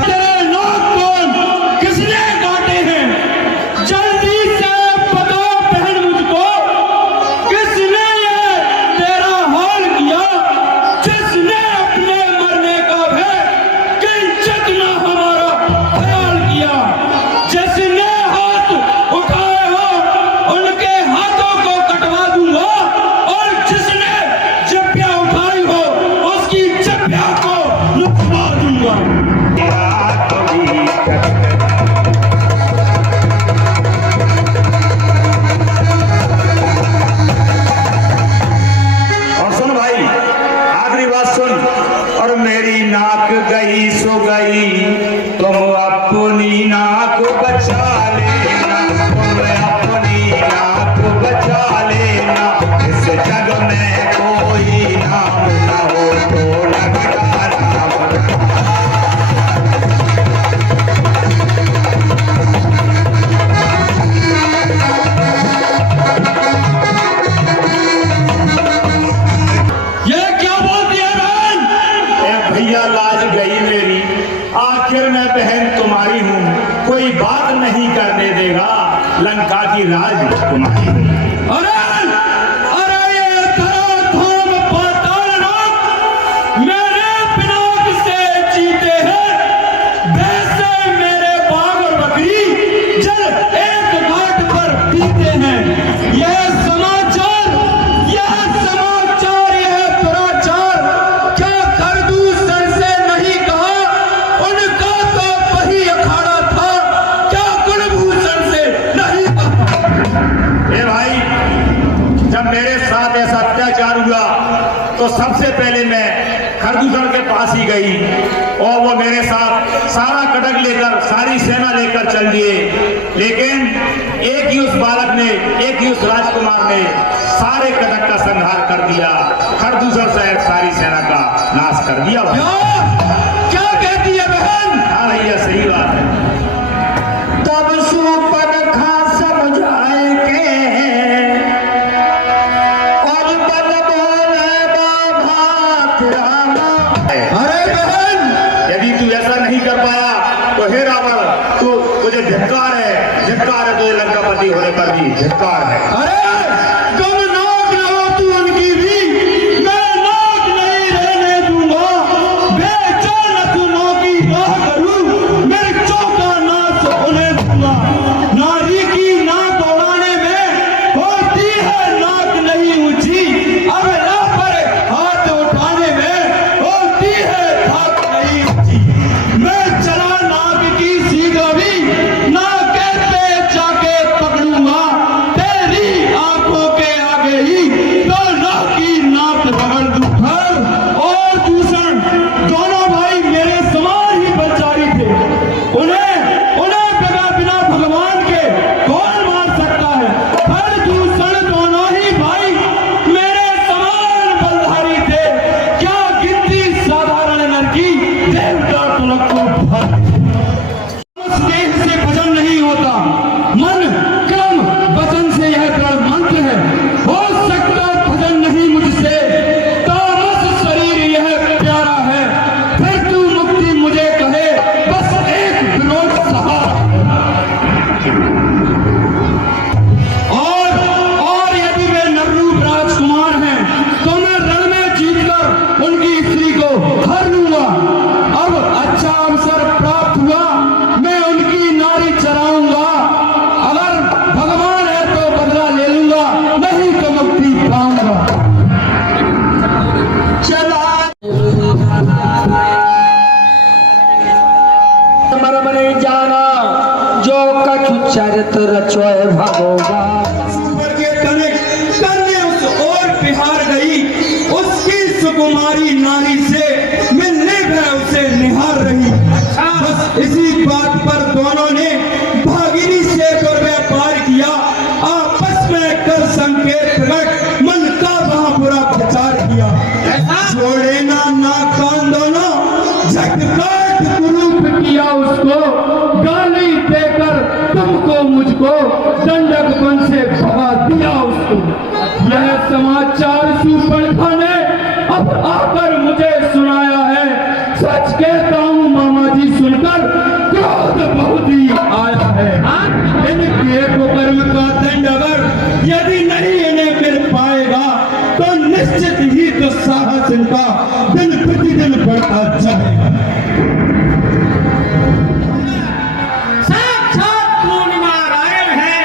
तेरे नाक कौन किसने काटे हैं? जल्दी से बताओ बहन मुझको, किसने ये तेरा हाल किया? जिसने अपने मरने का है किंचित न हमारा ख्याल किया। जिसने हाथ उठाए हो उनके हाथों को कटवा दूंगा और जिसने जब्बिया उठाई हो उसकी जब्बिया को लुटवा दूंगा। और सुन भाई, आखिरी बात सुन। और मेरी नाक गई सो गई, तुम अपनी नाक बचा लेना, तुम अपनी नाक बचा लेना। इस जग में कोई नाम न हो तो लगता नाम। ये क्या बोलती है बहन? ए भैया, लाज गई मेरी। आखिर मैं बहन तुम्हारी हूँ, कोई बात नहीं करने देगा। लंका की राज तुम्हारी हूँ। अरे अरे ये धराधाम पातालनाथ मेरे पिनाक से जीते हैं। वैसे मेरे बाग और बकरी जल एक घाट पर पीते हैं। यह समाचार, यह दुराचार क्या खरदूसर से नहीं कहा? उनका तो वही अखाड़ा था, क्या कुलभूषण से नहीं कहा? ए भाई, जब मेरे साथ ऐसा अत्याचार हुआ तो सबसे पहले मैं खरदूसर के पास ही गई और वो मेरे साथ सारा कटक लेकर, सारी सेना लेकर चल दिए। लेकिन एक ही उस बालक ने, एक ही उस राजकुमार ने सारे कटक का संहार कर दिया। खरदूसर शहर सारी सेना का नाश कर दिया। क्या कहती है बहन? हाँ भैया, सही बात है। तब सुपन खा समझाए के और बल बोले बाबा रामा। अरे बहन, यदि तू ऐसा नहीं शादी होने पर भी धिक्कार है। अरे तुम नोक न हो तू उनकी भी, मैं नोक नहीं रहने दूंगा। बेचैन सुनों की राह करूं, मैं चौका नाच होने दूंगा। नारी की नाक उड़ाने में होती है नाक नहीं ऊंची, अबला पर हाथ उठाने में होती है नाक नहीं ऊंची। मैं चला नाक की सीधा भी, नाक पे जाके पकड़ूंगा तेरी आंखों के आगे ही, तो नाक की नाक पकड़ दूंगा। और दूषण दोनों भाई मेरे समान ही बचारी थे, उन्हें बिना भगवान के कौन मार सकता है। हर दूषण दोनों ही भाई मेरे समान बलधारी थे, क्या गिनती साधारण नर की, देवता तुलक को भारी। स्नेह से भजन नहीं होता, मन कर्म वचन से यह दृढ़ मंत्र है। हो सकता भजन नहीं मुझसे, तामस शरीर यह प्यारा है। फिर तू मुक्ति मुझे कहे, बस एक विरोध सहारा। और यदि वे नररूप राजकुमार हैं, तो मैं रण में जीतकर उनकी स्त्री को हर लूंगा। अब अच्छा अवसर प्राप्त हुआ, मैं उनकी नारी चराऊंगा। अगर भगवान है तो बदला ले लूंगा, नहीं तो मुक्ति पाऊंगा। चला मरम नहीं जाना, जो कछु चरित्र रचोए भगवान। ऊपर के तने उस ओर बिहार गई, उसकी सुकुमारी नारी से मिलने गए उसे निहार रही। बस इसी बात पर दोनों ने भागिनी से तो व्यापार किया, आपस में कर संकेत प्रकट, मन का वहां बुरा प्रचार किया। छोड़े ना कान दोनों, झटकाट कुरूप किया उसको, गाली देकर तुमको मुझको, दंडक बन से भगा दिया उसको। यह समाचार सुपर्णखा ने अब आकर मुझे सुनाया है। सच कहता हूँ मामा जी, सुनकर क्रोध बहुत ही आया है। इनके कुकर्म का दंड अगर यदि नहीं इन्हें मिल पाएगा, तो निश्चित ही दुस्साहस इनका दिन प्रतिदिन बढ़ता जाएगा। साक्षात पूर्णिमा नारायण है,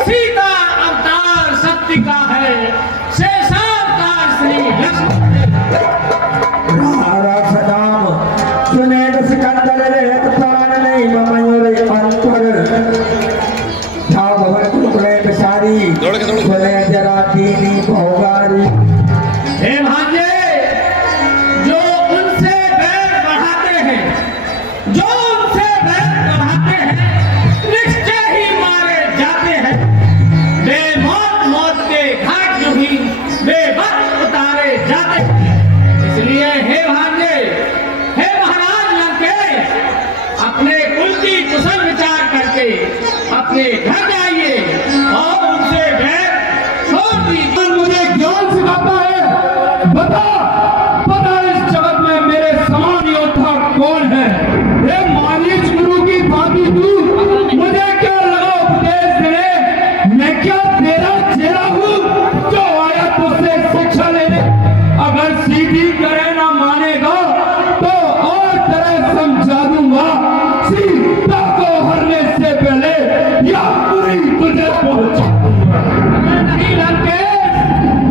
सीता अवतार शक्ति का है, शेषावतार श्री लक्ष्मण। राम सुने सिकंदर रे प्राण नहीं मयूर अंतर, था भवन कुकुरे बिचारी, बोले जरा दीनी भौगारी। हे भांजे, जो उनसे बैर बढ़ाते हैं, जो उनसे बैर बढ़ाते हैं, निश्चय ही मारे जाते हैं। बेमौत मौत के घाट जो ही बेवक्त उतारे जाते हैं। इसलिए हे भांजे, हे महाराज लंकेश, अपने कुल की कुशल विचार करके अपने घर जाइए और उनसे बैर छोड़ दीजिए। मुझे ज्ञान सिखाता है, बता इस जगत में मेरे समान योद्धा कौन है। हे मानिच गुरु की भांति तू मुझे क्या लगा उपदेश देने, मैं क्या तेरा चेला हूँ जो आया तुझसे शिक्षा लेने। अगर सीधी करे ना मानेगा तो और तरह समझा दूंगा, सीता को हरने से पहले या पूरी तुझे पहुंचा दूंगा। नहीं लंकेश,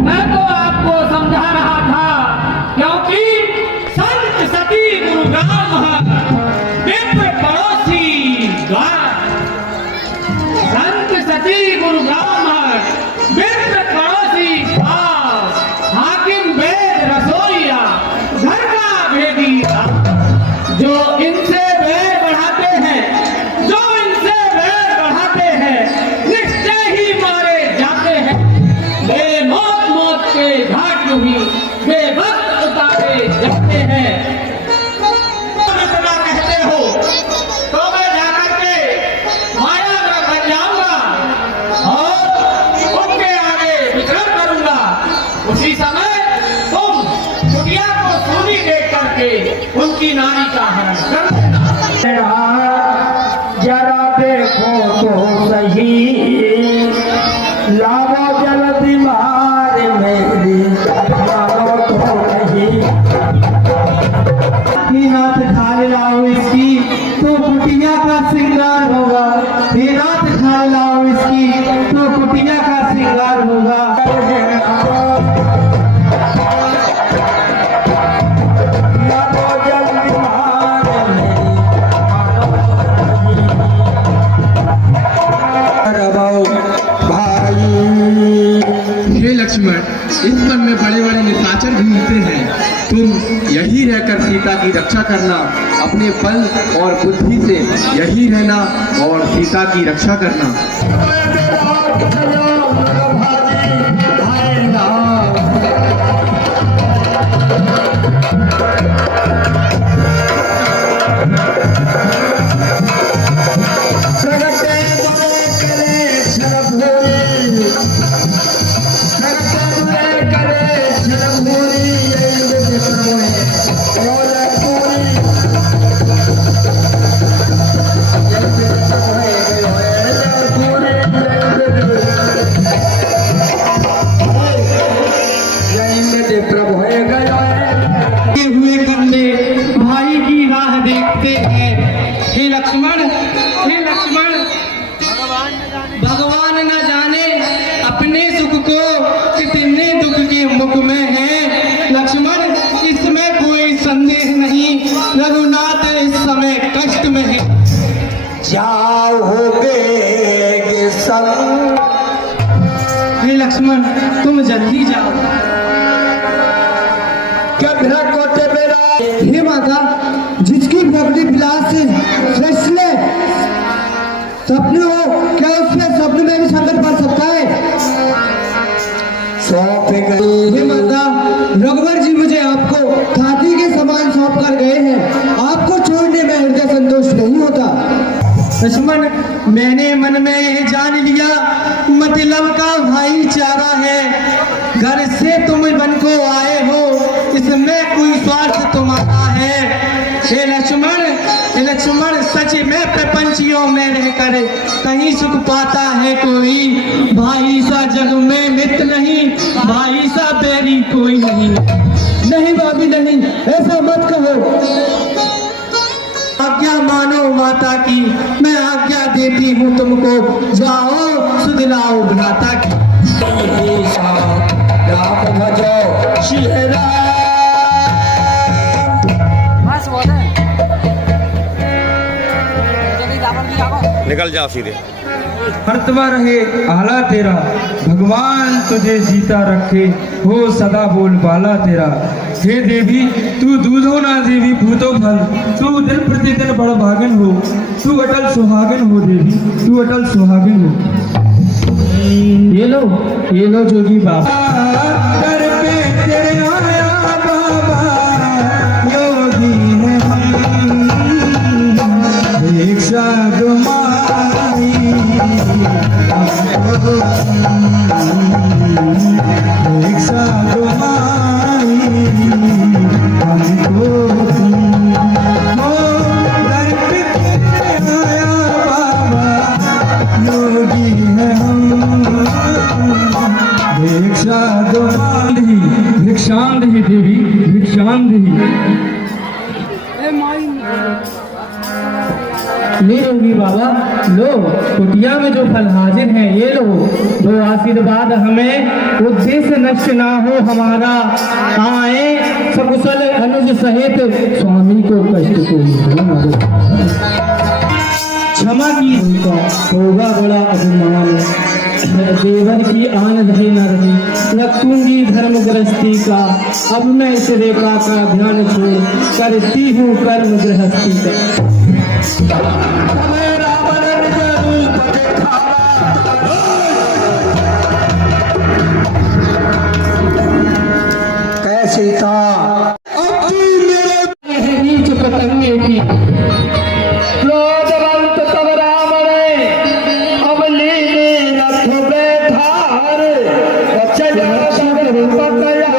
मैं तो आपको समझा रहा था, क्योंकि संत सती गुरुग्राम विप्र पड़ोसी द्वार, संत सती गुरुग्राम विप्र पड़ोसी द्वार, हाकिम वेद रसोईया घर का भेदी, जो इनसे बैर बढ़ाते हैं, जो इनसे बैर बढ़ाते हैं, निश्चय ही मारे जाते हैं। बेमौत मौत के घाट जो ही बेवक्त उतारे जाते हैं। तुम इतना कहते हो तो मैं जाकर के माया में बन जाऊंगा और उनके आगे विचरण करूंगा। उसी समय तुम कुटिया को सोनी देख करके उनकी नारी का हरण कर देना। जरा देखो तो सही, खाल लाओ इसकी तो कुटिया का श्रृंगार होगा। हे नाथ खाल लाओ इसकी तो कुटिया का श्रृंगार होगा। हे लक्ष्मण, इस वन में बड़े बड़े निशाचर घूमते हैं, तुम यही रहकर सीता की रक्षा करना, अपने बल और बुद्धि से यही रहना और सीता की रक्षा करना। हुए कंधे भाई की राह देखते हैं। हे लक्ष्मण, हे लक्ष्मण, भगवान न जाने अपने सुख को कितने दुख के मुख में है। लक्ष्मण, इसमें कोई संदेह नहीं, रघुनाथ इस समय कष्ट में है। जाओगे संग। हे लक्ष्मण, तुम जल्दी जाओ। हे माता, जिसकी प्रकृति विलास से श्रेष्ठ सपने हो, क्या उसमें स्वप्न में भी संकट पड़ सकता है? हे माता, रघुवर जी मुझे आपको हाथी के समान सौंप कर गए हैं, आपको छोड़ने में हृदय संतोष नहीं होता। लक्ष्मण, मैंने मन में यह जान लिया, मतलब का भाईचारा है। घर से तुम बन को आए हो, इसमें कोई स्वार्थ तुम्हारा है। हे लक्ष्मण, हे लक्ष्मण, सच में प्रपंचियों में रहकर कहीं सुख पाता है कोई। भाई सा जग में मित्र नहीं, भाई सा बैरी कोई नहीं। नहीं भाभी नहीं, ऐसा मत कहो। आज्ञा मानो माता की, मैं आज्ञा देती हूँ तुमको, जाओ सुदिलाओ भ्राता की। निकल जाओ सीधे। हरतवा रहे आला तेरा, भगवान तुझे जीता रखे, हो सदा बोल बाला तेरा। हे देवी, तू दूधो ना देवी भूतो फल, तू दिन प्रतिदिन बड़ भागन हो, तू अटल सुहागन हो देवी, तू अटल सुहागन हो। ये लो जोगी बाबा। घर पे तेरे आया बाबा, योगी है हम, भिक्षा गुमारी हमको, भिक्षा गुमारी हमको। हो घर पे तेरे आया बाबा, योगी है हम, भिक्षा गुमारी। भिक्षांद ही देवी, भिक्षांद ही। ले लोगी बाबा, लो कुटिया में जो फल हाजिर है ये लो। दो आशीर्वाद हमें, उद्देश्य नष्ट ना हो हमारा, आए सकुशल अनुज सहित, स्वामी को कष्ट को क्षमा की होगा बड़ा अभिमान। देवर की आन रही न रही, रखूंगी धर्म गृहस्थी का, अब मैं इस रेखा का ध्यान छोड़ करती हूँ कर्म गृहस्थी का। कैसी था नीच पतंगे की क्रोधवंत तब रावण, अब लीले रथ बैठार, चल पकया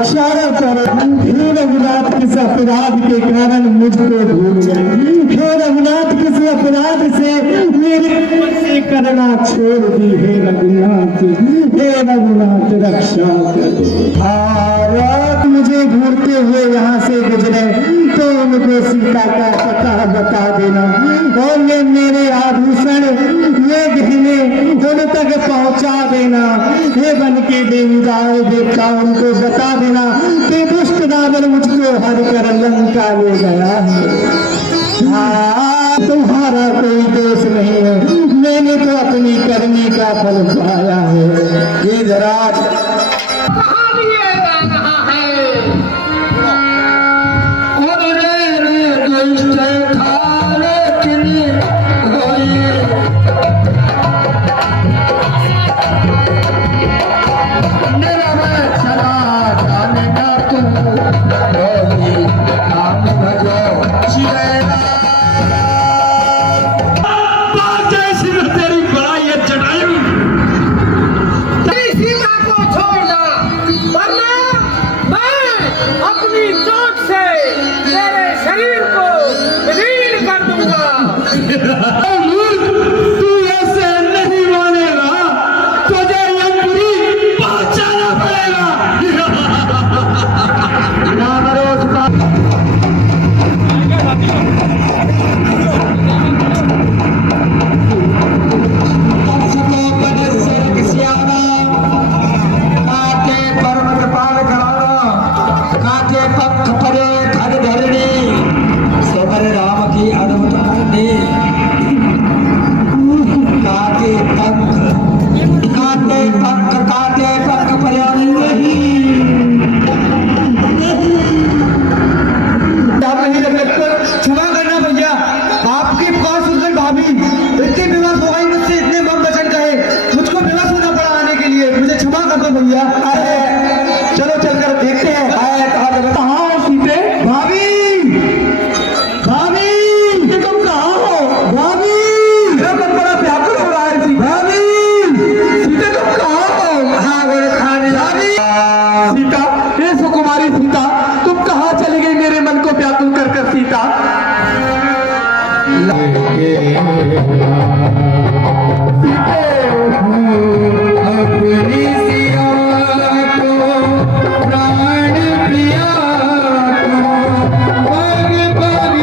रक्षा कर। हे रघुनाथ, किस अपराध के कारण मुझको भूल गए। हे रघुनाथ, किस अपराध से मेरी से करना छोड़ दी। हे रघुनाथ, रक्षा करो। भारत मुझे घूरते हुए यहाँ से गुजरे तो उनको सीता का पता बता देना, और ये मेरे आभूषण ये गहने उन तक पहुँचा देना। हे बन के देवदाओ देवता, उनको बता देना कि दुष्ट रावण मुझको हर कर लंका ले गया है। तुम्हारा कोई दोष नहीं है, मैंने तो अपनी करनी का फल पाया है। ये जरा कहाँ लिए जा रहा है? और रे दुष्ट खाले किनी होई। मेरा मैं चला जाने ना तू होई। नाम भजो श्री तेरी बड़ाई है जटायु। सीता को छोड़ दो, वरना मैं अपनी चोट से तेरे शरीर को विलीन कर दूंगा। तू ऐसे नहीं मानेगा, तुझे यमपुरी पहुंचाना पड़ेगा। क्षमा करना भैया, आपकी बहुत सुंदर भाभी इतनी बेबस हो गई मुझसे, इतने बम बचन कहे, मुझको बेबस होना पड़ा आने के लिए। मुझे क्षमा कर दो भैया। चलो चलकर देखते हैं कहाँ हो सीते। भाभी, भाभी, तुम कहाँ हो? भाभी, मेरा मन बड़ा व्याकुल हो रहा है। भाभी, सीते तुम कहाँ हो? हाँ खाने भाभी। सीता, हे सुकुमारी सीता, तुम कहाँ चली गई मेरे मन को व्याकुल कर कर सीता? अपनी सिया को प्राण प्रिया को पग पग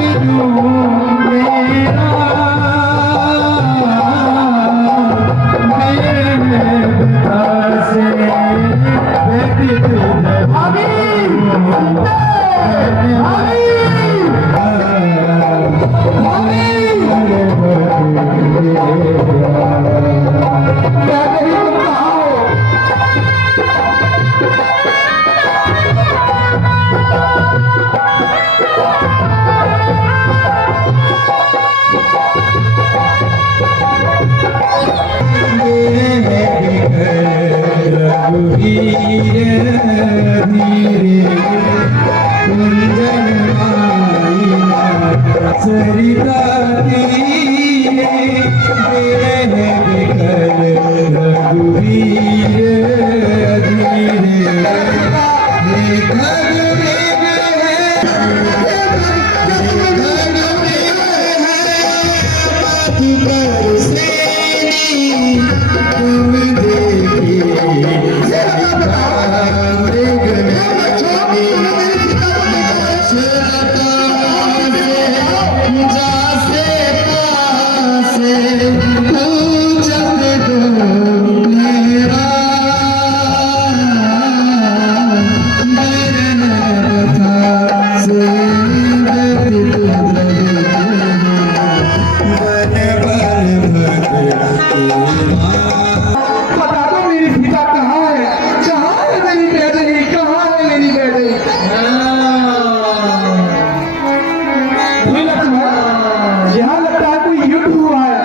मेरा सरिता तीरे रघुवीर बता दो मेरी सीता कहाँ है? कहाँ है मेरी बेटी? कहाँ है मेरी बेटी? यहाँ लगता है कोई युद्ध हुआ है।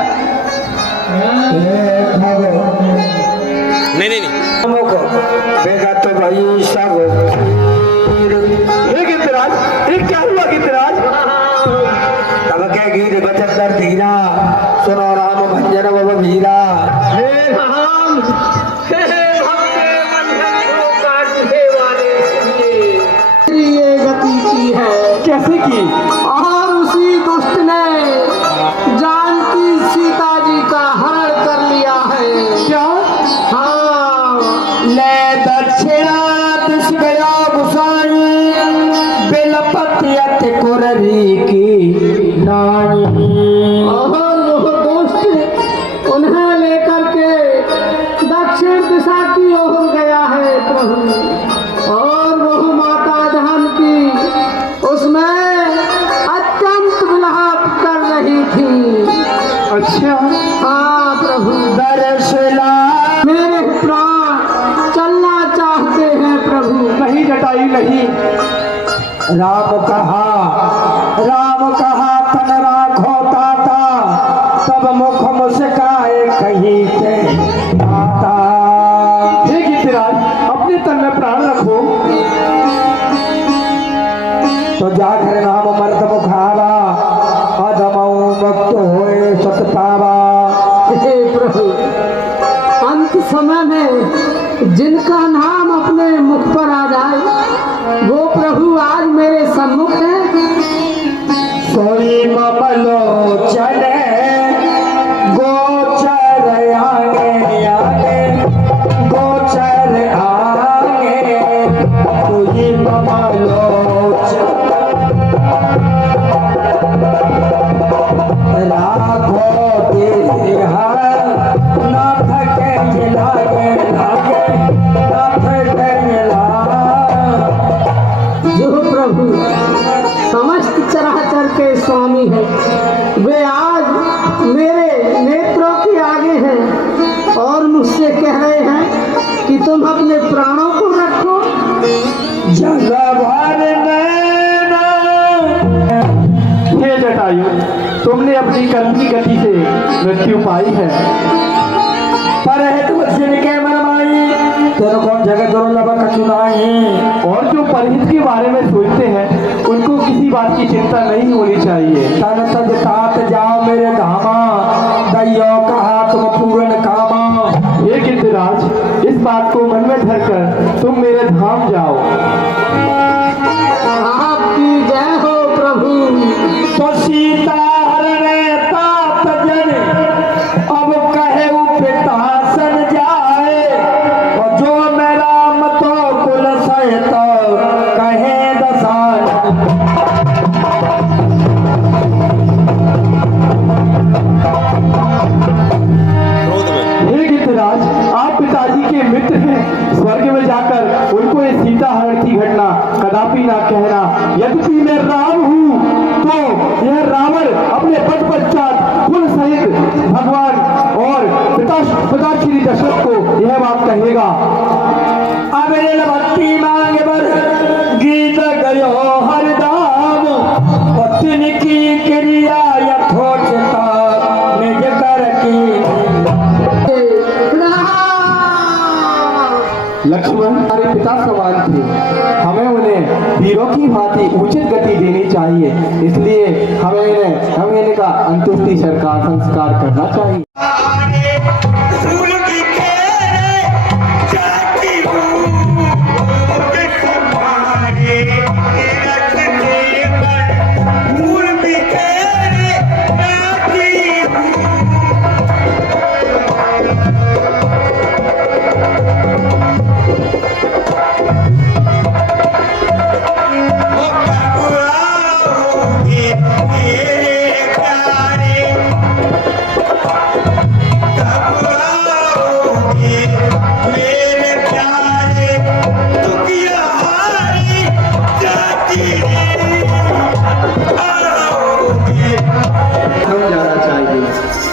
नहीं बेगा तो भाई सब गितराज, क्या हुआ गितराज? तब क्या गिर बचत कर धीरा, सुनो राम भंजन बब वीरा। हे भक्त मन को काटने वाले सुनिए। की और उसी दुष्ट ने जानकी सीता जी का हरण कर लिया है। क्या? हाँ, ले दक्षिणा दिस गया गुसाई बेलपतियत कुररी की नानी। और वो दुष्ट उन्हें लेकर के दक्षिण दिशा की ओर गया है प्रभु। और वो माता जानकी उसमें अत्यंत विलाप कर रही थी। अच्छा, हाँ प्रभु, दरअसला मेरे प्राण चलना चाहते हैं प्रभु। नहीं जटायु नहीं। राम कहा तन राखो ताता, तब मुख मुस्काए कहीं के माता। हे गिरिराज, अपने तन में प्राण रखो। तो जाकर नाम मर्द मुखावा, अधमऊ मुक्त होए सत पावा। हे प्रभु, अंत समय में जिनका नाम अपने मुख पर आ जाए वो प्रभु आज मेरे सम्मुख है। सोई ममलो चले गोचर आगे आगे, गोचर आगे सोई ममलो राखो देहा ना थके लागे लागे ना थके लागे। जो प्रभु समस्त चराचर के स्वामी है वे आज मेरे नेत्रों के आगे हैं और मुझसे कह रहे हैं कि तुम अपने प्राणों को रखो। हे जटायु, तुमने अपनी कर्म की गति से मृत्यु पाई है, पर है तुम के मनमाई तेरे कौन जगह दुर्लभ कचुनाई। और जो परहित के बारे में सोचते हैं उनको किसी बात की चिंता नहीं होनी चाहिए। तन तज तात जाओ मेरे धामा, दैयो कहा तुम पूर्ण कामा। हे गिरिराज, इस बात को मन में धरकर तुम मेरे धाम जाओ। आपकी जय हो प्रभु। तो सीता हरणे तात जन, अब कहे पिता सन जाए, और जो मेरा मतो कुल सहित कहे दसान। हे गिरिराज, आप पिताजी के मित्र हैं, स्वर्ग में जाकर उनको ये सीता हरण की घटना कदापि ना कहना। यद्यपि मैं राम हूँ तो यह रावण अपने पद पश्चात कुल सहित भगवान और पिता श्री दशरथ को यह बात कहेगा। अब भक्ति मांग बर गीत गयो हरदाम, पत्नी की क्रिया यथोचिता निज कर की। लक्ष्मण हमारे पिता समान थे, हमें उन्हें वीरों की भांति उचित गति देनी चाहिए, इसलिए हमें इनका अंत्येष्टि संस्कार करना चाहिए।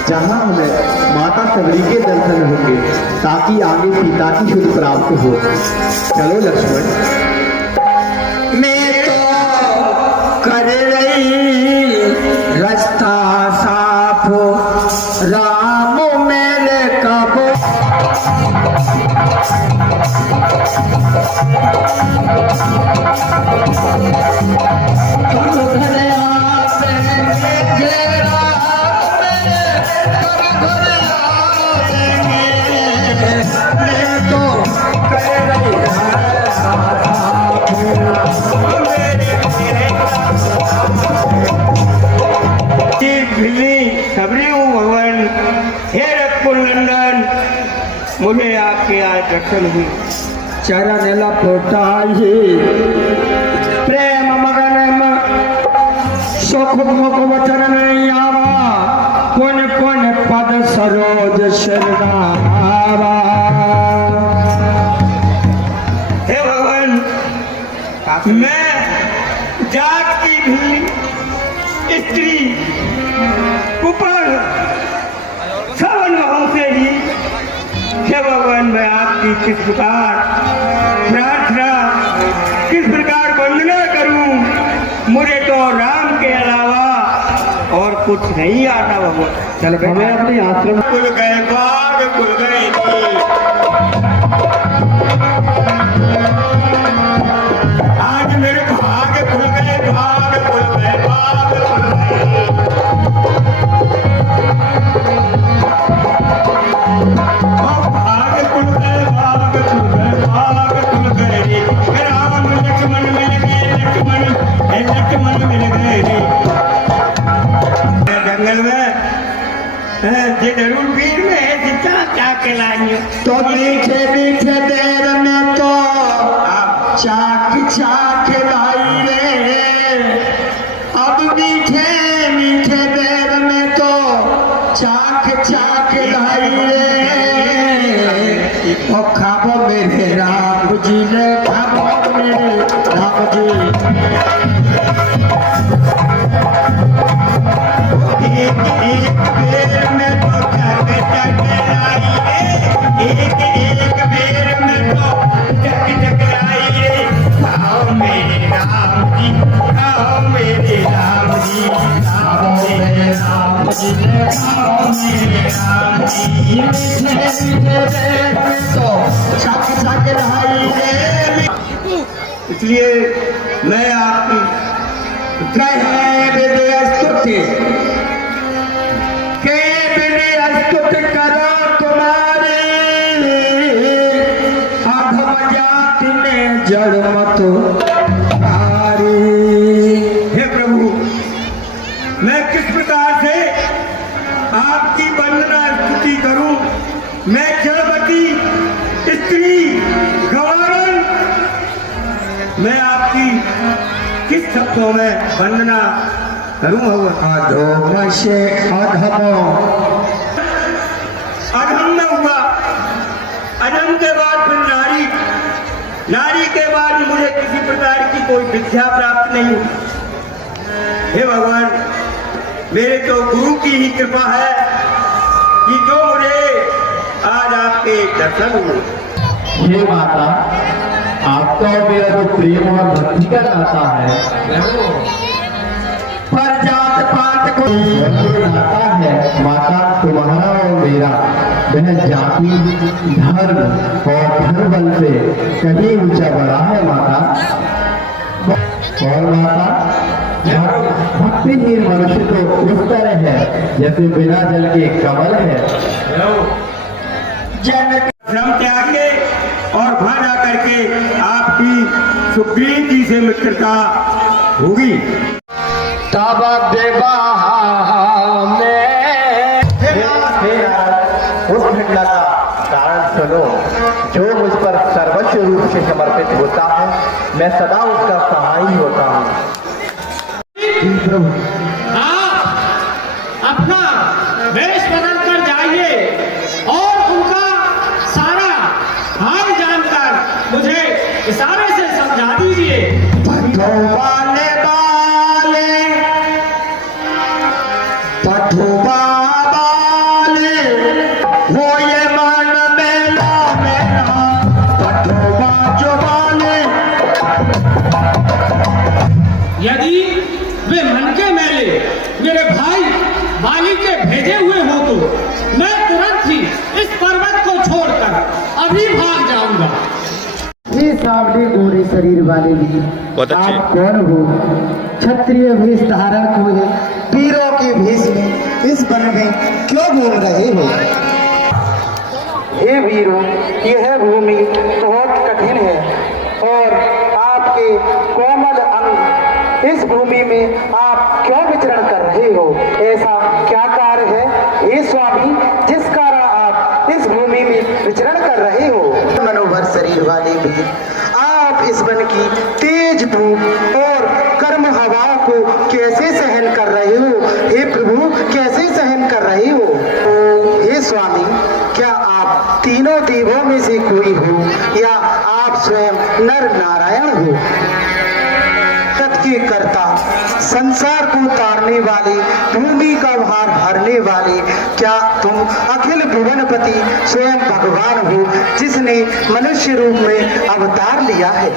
जहाँ हमें माता सबरी के दर्शन होंगे ताकि आगे सीता की शुद्ध प्राप्त हो। चलो लक्ष्मण। मैं तो कर रही रास्ता साफ, राम मेरे कब तो कर रही चरण लपटाई प्रेम मगन सुख मुख वचन में आवा पुन पुन पद सरोज शरणावा। हे भगवान, मैं जात की भी स्त्री कुपड़ सब अनुभव से ही, हे भगवान, मैं आपकी किस प्रकार प्रार्थना, किस प्रकार वंदना करूं। मुझे तो राम के अलावा और कुछ नहीं आता भगवान। चल हमें अपने आश्रम खुल गए बाग, खुल गए आज मेरे भाग खुल गए, भाग खुल गए, भाग खुल गए। भाग खुल गए, भाग खुल गए, भाग खुल गए। राम लक्ष्मण मिल गए, लक्ष्मण मिल गए। जंगल में ये जरूर भीड़ में है, जितना क्या के लाइए तो मीठे मीठे देर में तो चाक चाक लाई रे। अब मीठे मीठे देर में तो चाक चाक लाई रे। ओ खाबो मेरे राम जी ने, खाबो मेरे राम जी। एक एक बेर में तो चक चक लाई रे, एक एक बेर में तो चक चक लाई रे। आओ मेरे राम जी, आओ मेरे राम जी, आओ मेरे राम जी, आओ मेरे राम जी। तो छक छक लाई रे। इसलिए मैं आपकी कहे विदय स्तुति के विदय स्तुति करो तुम्हारी। अधम जाति ने जड़ मत मारी। हे प्रभु, मैं किस प्रकार से आपकी वंदना स्तुति करूं। मैं जड़वती स्त्री गवारन, मैं आपकी किस शब्दों में वंदना करूं भगवान। अधोम से अधमो, अधम में हुआ, अधम के बाद फिर नारी, नारी के बाद मुझे किसी प्रकार की कोई विद्या प्राप्त नहीं हुई। हे भगवान, मेरे तो गुरु की ही कृपा है कि जो मुझे आज आपके दर्शन हुए। हे माता, आपका और मेरा जो प्रेम और भक्ति का नाता है पर जात पात को जो नाता है माता तुम्हारा और मेरा, वह जाति धर्म और धन बल से कहीं ऊंचा बड़ा है माता। और माता, भक्तिहीन मनुष्य तो उस तरह है जैसे बिना जल के कमल है। जन श्रम त्याग के और वहां जाकर के आपकी सुग्रीव जी से मित्रता होगी। तब विवाह में उस घटना का कारण सुनो जो मुझ पर सर्वस्व रूप से समर्पित होता है, मैं सदा उसका सहाय होता हूँ। प्रभु, आप अपना वेश बदल कर जाइए और उनका सारा हाल जानकर मुझे इशारे से समझा दीजिए। पठोबाले बाले, पठोबा बाले, वो ये मन मेला मेरा, पठोबा जो बाले। यदि वे मन के मेले मेरे भाई बाली के भेजे हुए हो तो मैं तुरंत ही इस पर्वत को छोड़कर अभी भाग जाऊंगा। ये सावली गोरे शरीर वाले भी आप कौन हो? क्षत्रिय भेष धारण हुए वीरों के भेष में इस वन में क्यों घूम रहे हो? हे वीरों, यह भूमि बहुत कठिन है और आपके कोमल अंग इस भूमि में आप क्यों विचरण कर रहे हो? ऐसा क्या कार्य है हे स्वामी जिस कारण आप इस भूमि में विचरण कर रहे हो। मनोहर शरीर वाले भी आप इस वन की तेज धूप और कर्म हवाओं को कैसे सहन कर रहे हो? हे प्रभु, कैसे सहन कर रहे हो? हे स्वामी, क्या आप तीनों देवों में से कोई हो या आप स्वयं नर नारायण हो? के कर्ता, संसार को तारने वाले, भूमि का भार हरने वाले, क्या तुम अखिल भुवनपति स्वयं भगवान हो जिसने मनुष्य रूप में अवतार लिया है?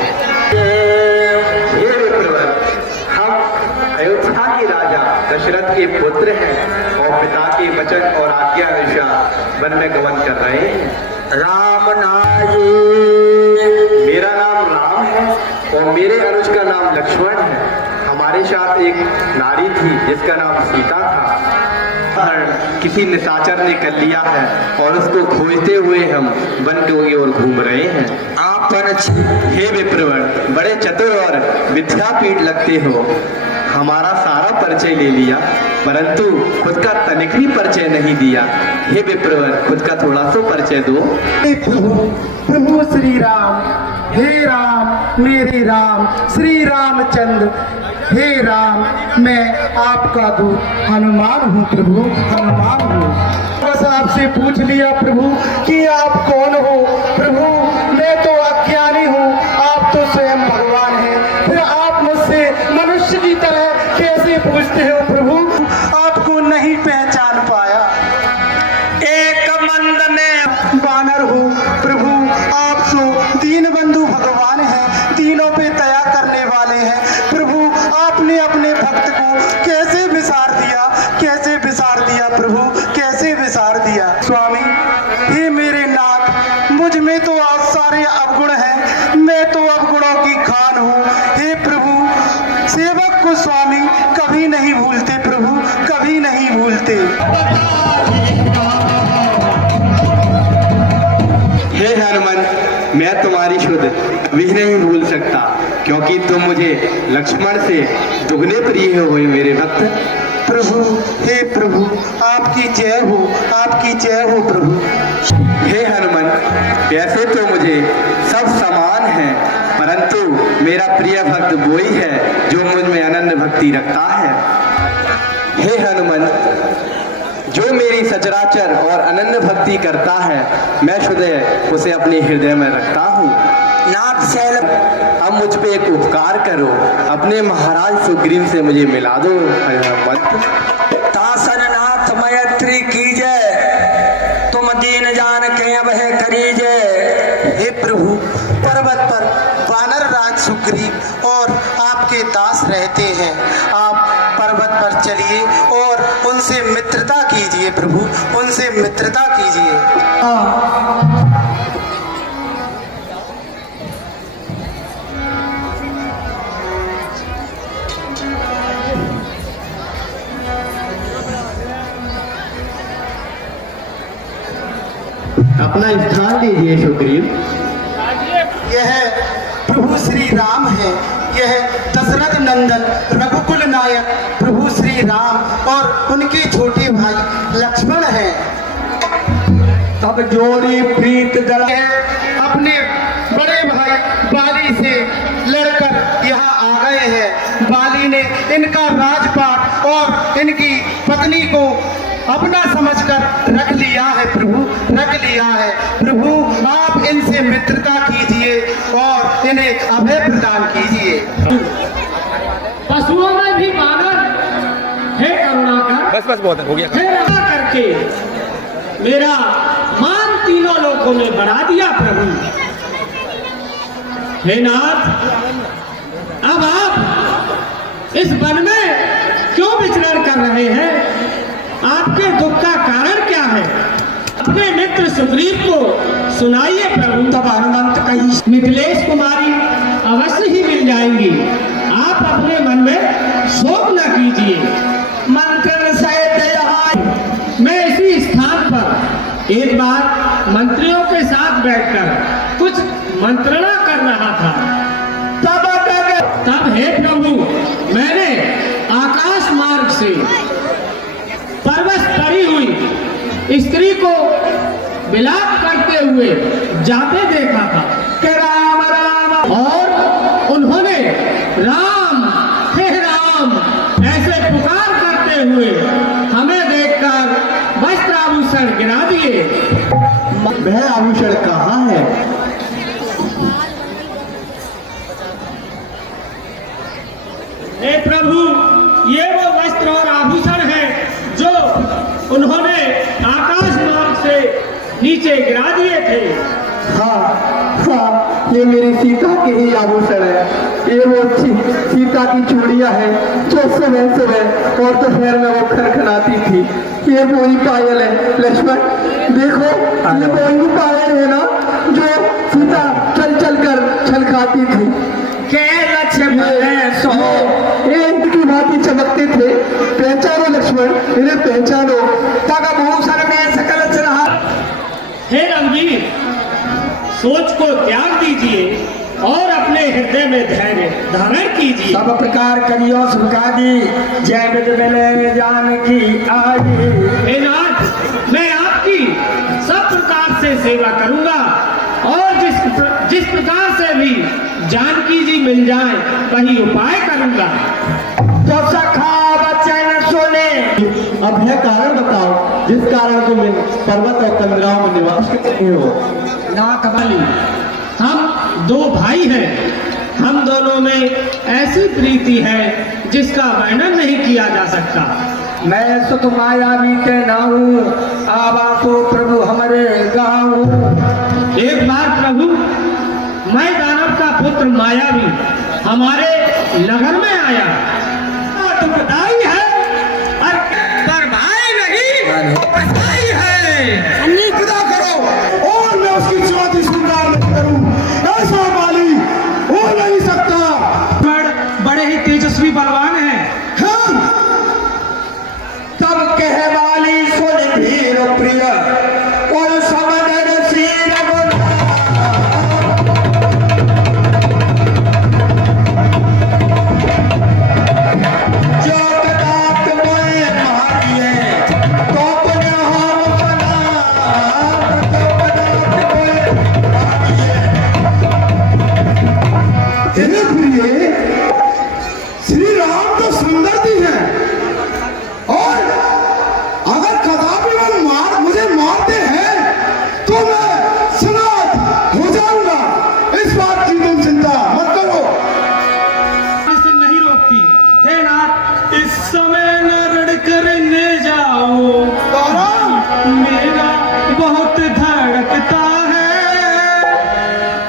हे विप्रवर, हम अयोध्या के राजा दशरथ के पुत्र हैं और पिता के वचन और आज्ञा अनुसार वन में गमन कर रहे हैं। राम नाये। मेरा नाम राम है और मेरे अनुज का नाम लक्ष्मण है। हमारे साथ एक नारी थी जिसका नाम सीता था। किसी निशाचर ने कर लिया है और उसको खोजते हुए हम वन की ओर घूम रहे हैं। आप हे विप्रवर, बड़े चतुर और विद्यापीठ लगते हो। हमारा सारा परिचय ले लिया परंतु खुद का तनिक भी परिचय नहीं दिया। हे विप्रवर, खुद का थोड़ा सा परिचय दो। प्रभु श्री राम, हे राम, मेरे राम, श्री रामचंद्र। हे राम, मैं आपका दूत हनुमान हूँ प्रभु, हनुमान हूँ। बस आपसे पूछ लिया प्रभु कि आप कौन हो। प्रभु, मैं तो अज्ञानी हूँ, आप तो स्वयं भगवान हैं, फिर आप मुझसे मनुष्य की तरह कैसे पूछते हो प्रभु? आपको नहीं पहचान पाया। एक मंद में बानर हो प्रभु, आप सो दीन बंधु भगवान हैं, तीनों पे दया करने वाले हैं। प्रभु, आपने अपने भक्त को कैसे विसार दिया, कैसे विसार दिया प्रभु, कैसे विसार दिया? स्वामी, हे मेरे नाथ, मुझ में तो आज सारे अवगुण हैं, मैं तो अवगुणों की खान हूँ। हे प्रभु, सेवक को स्वामी कभी नहीं भूलते प्रभु, कभी नहीं भूलते। हे हनुमान, मैं तुम्हारी शुद्ध भी नहीं भूल सकता क्योंकि तुम मुझे लक्ष्मण से दुगने प्रिय हो मेरे भक्त। प्रभु, हे प्रभु, आपकी जय हो, आपकी जय हो प्रभु। हे हनुमान, वैसे तो मुझे सब समान है परंतु मेरा प्रिय भक्त वही है जो मुझ में अनन्य भक्ति रखता है। हे हनुमान, जो मेरी सचराचर और अनन्य भक्ति करता है मैं शुद्ध उसे अपने हृदय में रखता हूँ। नाथ शैल, अब मुझ पे एक उपकार करो, अपने महाराज सुग्रीव से मुझे मिला दो। तासन नाथ मैत्री कीजय, तुम दीन जान के वह करीजय। हे प्रभु, पर्वत पर वानर राज सुग्रीव और आपके दास रहते हैं। आप पर्वत पर चलिए और उनसे मित्रता कीजिए प्रभु, उनसे मित्रता कीजिए। अपना स्थान लीजिए सुग्रीव। यह प्रभु श्री राम है, यह दशरथ नंदन रघुकुल नायक प्रभु श्री राम और उनके छोटे भाई लक्ष्मण हैं। तब जोड़ी प्रीत जला अपने बड़े भाई बाली से लड़कर यहाँ आ गए हैं। बाली ने इनका राजपाट और इनकी पत्नी को अपना समझकर रख लिया है प्रभु, रख लिया है। प्रभु, आप इनसे मित्रता कीजिए और इन्हें अभय प्रदान कीजिए। पशुओं में भी बानर है करुणाकर, बस बहुत हो गया। है रहा करके मेरा मान तीनों लोगों में बढ़ा दिया प्रभु। हे नाथ, अब आप इस वन में क्यों विचरण कर रहे हैं? आपके दुख का कारण क्या है? अपने मित्र सुग्रीव को सुनाइए प्रभु। तब हनुमंत कही, मिथिलेश कुमारी अवश्य ही मिल जाएंगी, आप अपने मन में शोक न कीजिए। मंत्रण सहित यहाँ मैं इसी स्थान पर एक बार मंत्रियों के साथ बैठकर कुछ मंत्रणा कर रहा था। तब हे प्रभु, मैंने आकाश मार्ग से परवश पड़ी हुई स्त्री को बिला हुए जाते देखा था कि राम राम, और उन्होंने राम हे राम ऐसे पुकार करते हुए हमें देखकर वस्त्र आभूषण गिरा दिए। वह आभूषण कहाँ है? हे प्रभु, ये वो वस्त्र और आभूषण हैं जो उन्होंने आकाश मार्ग से नीचे गिरा दिए थे। हाँ, ये मेरी सीता के ही आभूषण है। ये वो सीता की चूड़ियां हैं जो सुबह सुबह और दोपहर में वो खनखनाती थी। ये वही पायल है लक्ष्मण, देखो ये वही पायल है ना जो सीता चल चल कर छलकाती थी। इनकी भांति चमकते थे। पहचानो लक्ष्मण, इन्हें पहचानो। भूषण में सकल रहा। हे रणवीर, सोच को त्याग दीजिए और अपने हृदय में धैर्य धारण कीजिए। सब प्रकार करियो सुखादी, जय विद मिले जानकी आई। हे नाथ, मैं आपकी सब प्रकार से सेवा करूंगा और जिस प्रकार से भी जानकी जी मिल जाए वही उपाय करूंगा। तो सखा वचन सुने। अब यह कारण बताओ जिस कारण तुम इन पर्वत और तंद्राओं में निवास करते हो। ना कबाली, हम दो भाई हैं। हम दोनों में ऐसी प्रीति है जिसका वर्णन नहीं किया जा सकता। मैं सुत मायावी के नाहू, आवा तो प्रभु हमारे गाँव। एक बार प्रभु, मैं दानव का पुत्र मायावी हमारे नगर में आया। दुखदाई है पर भाई नहीं, भाई है। खुदा करो और मैं उसकी चुनौती स्वीकार नहीं करूं, ऐसा माली हो नहीं सकता। बड़े ही तेजस्वी बलवान हैं। तब कहवाली सुन धीर प्रिय और समदर श्री रघुनाथ। जो कदाप मोए मारिए तो पुण्य हम बना, तो कदाप मोए मारिए। हे प्रिय, श्री राम तो सुंदर भी हैं और अगर कदापि वो मुझे मारते हैं तो मैं सनात हो जाऊंगा। इस बात की तुम चिंता मत करो। इसे नहीं रोकती। हे नाथ, इस समय न रण करने जाओ। मेरा बहुत धड़कता है,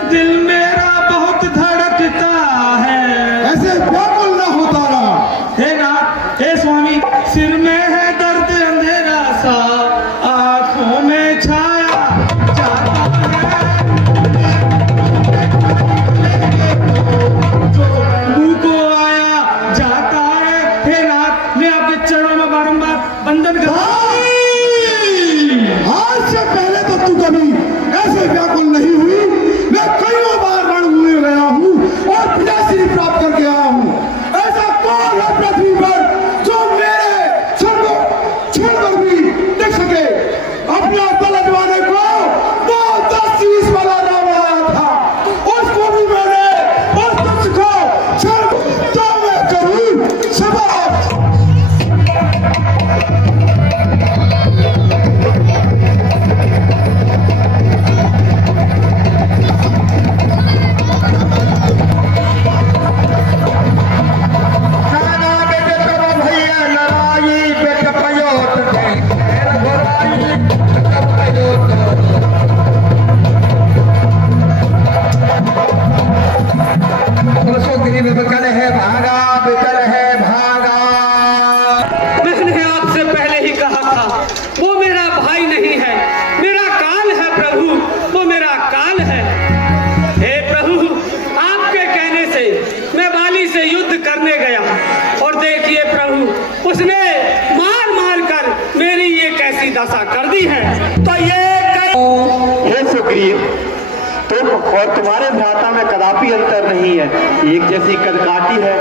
दिल मेरा बहुत धड़कता है। ऐसे व्याकुल न हो तारा। हे नाथ, हे स्वामी, सिर में है दर्द अंधेरा सा, आंखों में छाया जाता है। जो मुंह को आया जाता है। हे नाथ, मैं आपके चरणों में बारंबार बंधन करता हूं। आज से पहले तो तू कभी ऐसे व्याकुल नहीं हुई। मैं कईयों बार रणभूमि में गया हूँ और पिताश्री प्राप्त करके आया हूँ। ऐसा कौन है पृथ्वी पर जो मेरे सर को छोड़कर भी देख सके? अपना बल अजमाने को वो 10-20 वाला नाम आया था, उसको भी मैंने और तुझको छोड़ तो मैं करूँ समाप्त। बिकल है भागा, बिकल है भागा। मैंने आपसे पहले ही कहा था, वो मेरा भाई नहीं है, मेरा काल है प्रभु, वो मेरा काल है। हे प्रभु, आपके कहने से मैं बाली से युद्ध करने गया और देखिए प्रभु, उसने मार मार कर मेरी ये कैसी दशा कर दी है। तो ये हे सुग्रीव, तुम और तुम्हारे भ्राता में कदापि अंतर नहीं है, एक जैसी कदकाठी है,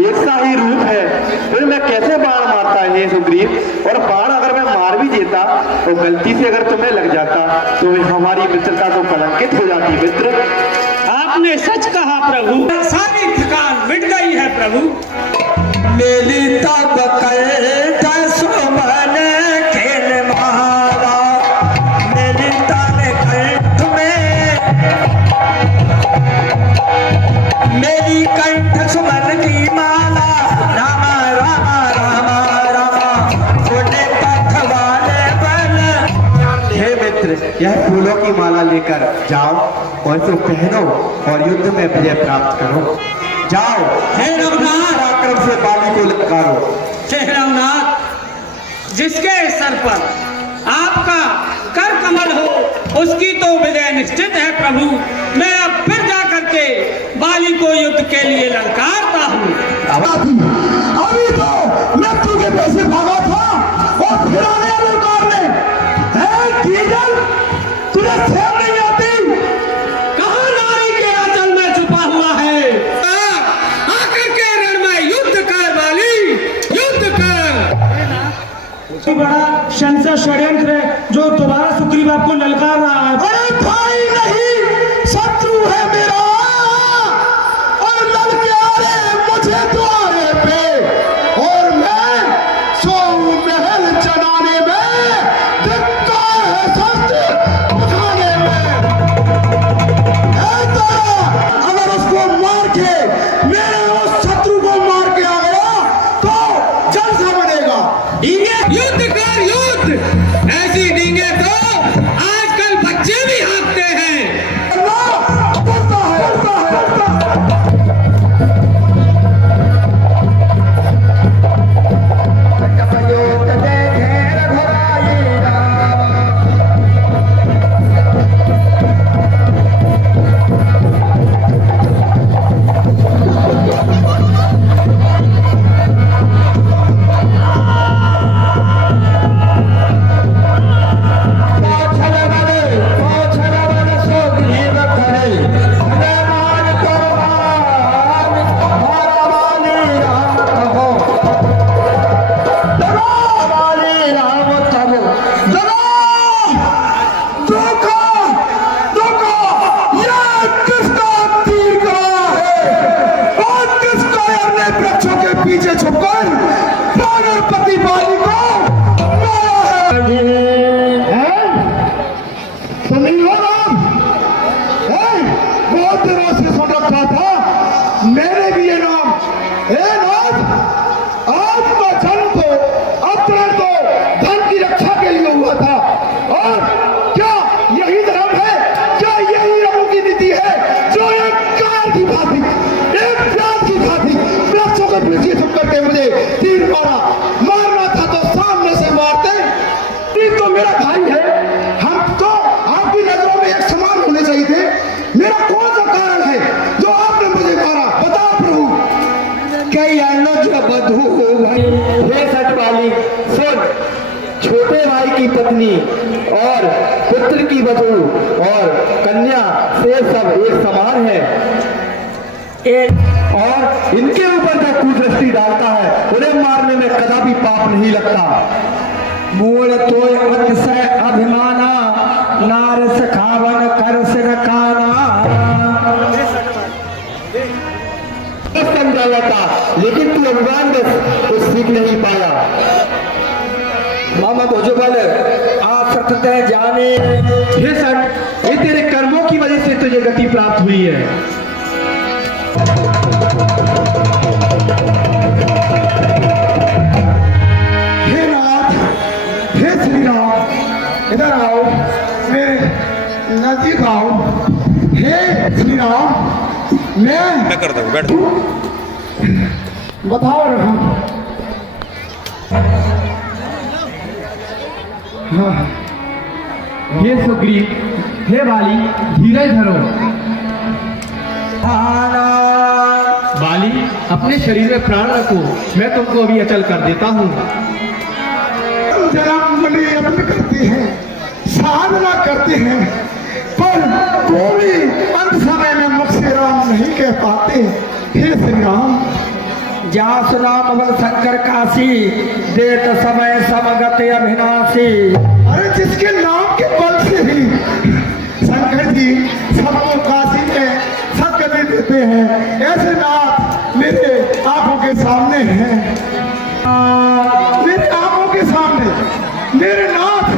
एक सा ही रूप है। फिर मैं कैसे बाण मारता है सुग्रीव, और बाण अगर मैं मार भी देता तो गलती से अगर तुम्हें लग जाता तो हमारी मित्रता तो कलंकित हो जाती। मित्र, आपने सच कहा प्रभु, सारी थकान मिट गई है प्रभु। मेरी तब कंठ सुमन खेल मारा, मेरी तब कंठ में, मेरी कंठ सुमन की माला, रामा रामा रामा रामा छोटे पखवाले बन। हे मित्र, यह फूलों की माला लेकर जाओ और इसे पहनो और युद्ध में विजय प्राप्त करो। जाओ, हे रघुनाथ, पराक्रम से बाली को ललकारो। हे रघुनाथ, जिसके सर पर आपका कर कमल हो उसकी तो विजय निश्चित है प्रभु। मैं अब फिर जा करके बाली को युद्ध के लिए ललकारता हूँ। अभी तो मृत्यु के पैसे भागा था और फिर आ गया ललकारने। है कीजल, तुझे शर्म नहीं आती? कहाँ नारी के आंचल में छुपा हुआ है? आकर के रण में युद्ध कर बाली, युद्ध कर। बड़ा शंकर षड्यंत्र है जो दोबारा सुग्रीव आपको ललकार रहा है। अरे भाई नहीं, शत्रु है मेरा और ललकारे मुझे द्वारे पे, और मैं 100 महल चलाने में, धिक्कार है शस्त्र उठाने में। है तारा, अगर उसको मार के मेरे उस शत्रु को मार के आ गया तो जलसा बनेगा। युद्ध कर युद्ध, ऐसी डींगे तो आजकल बच्चे भी हाँकते हैं। उड़ता है, उड़ता है, उड़ता है। पीछे छुपकर पागलपति बाली को मारा है। तुम ही हो राम? बहुत दिनों से सुन रखा था मैंने भी ये नाम। नाथ, आज का जन्म तो अवतरण तो धन की रक्षा के लिए हुआ था, और क्या यही धर्म है? क्या यही रघु की नीति है जो एक कार की भांति, एक प्याज की भांति वृक्षों के पीछे छुप करके मुझे तीर मारना था तो सामने से मारते? तीर तो मेरा भाई है, हम तो आपकी नजरों में एक समान होने चाहिए थे। मेरा कौन सा कारण है जो आपने मुझे मारा? बताओ प्रभु। कई अनुज बधू हो भाई। हे सटवाली, सुन, छोटे भाई की पत्नी और पुत्र की बधू और कन्या से सब एक समान है, और इनके ऊपर जो कुदृष्टि डालता है उन्हें मारने में कदापि पाप नहीं लगता। मूल तो अतिशय अभिमाना, नार सखावन कर सिर काना। समझा जाता, लेकिन तू अभिमान बस कुछ सीख नहीं पाया। मामा भुजबल आप सत्य जाने। हे सट, ये तेरे कर्मों की वजह से तुझे गति प्राप्त हुई है। हे नाथ, हे श्री राम, इधर आओ, मेरे नजदीक आओ। हे श्री राम, मैं कर दूं, बैठ। बताओ रहा। हे सुग्रीव, हे बाली, धीरज धरो। बाली, अपने शरीर में प्राण रखो, मैं तुमको अभी अचल कर देता हूँ। जन्म करते हैं, साधना करते हैं, पर वो भी अंत समय में मुख से राम नहीं कह पाते। हे श्री राम, जा सुनाम अवल शंकर काशी, देत समय समगत अभिनाशी। अरे जिसके नाम के बल से ही शंकर जी सबको काशी में सदगति देते हैं, ऐसे नाथ मेरे आंखों के सामने हैं। मेरे आंखों के सामने मेरे नाथ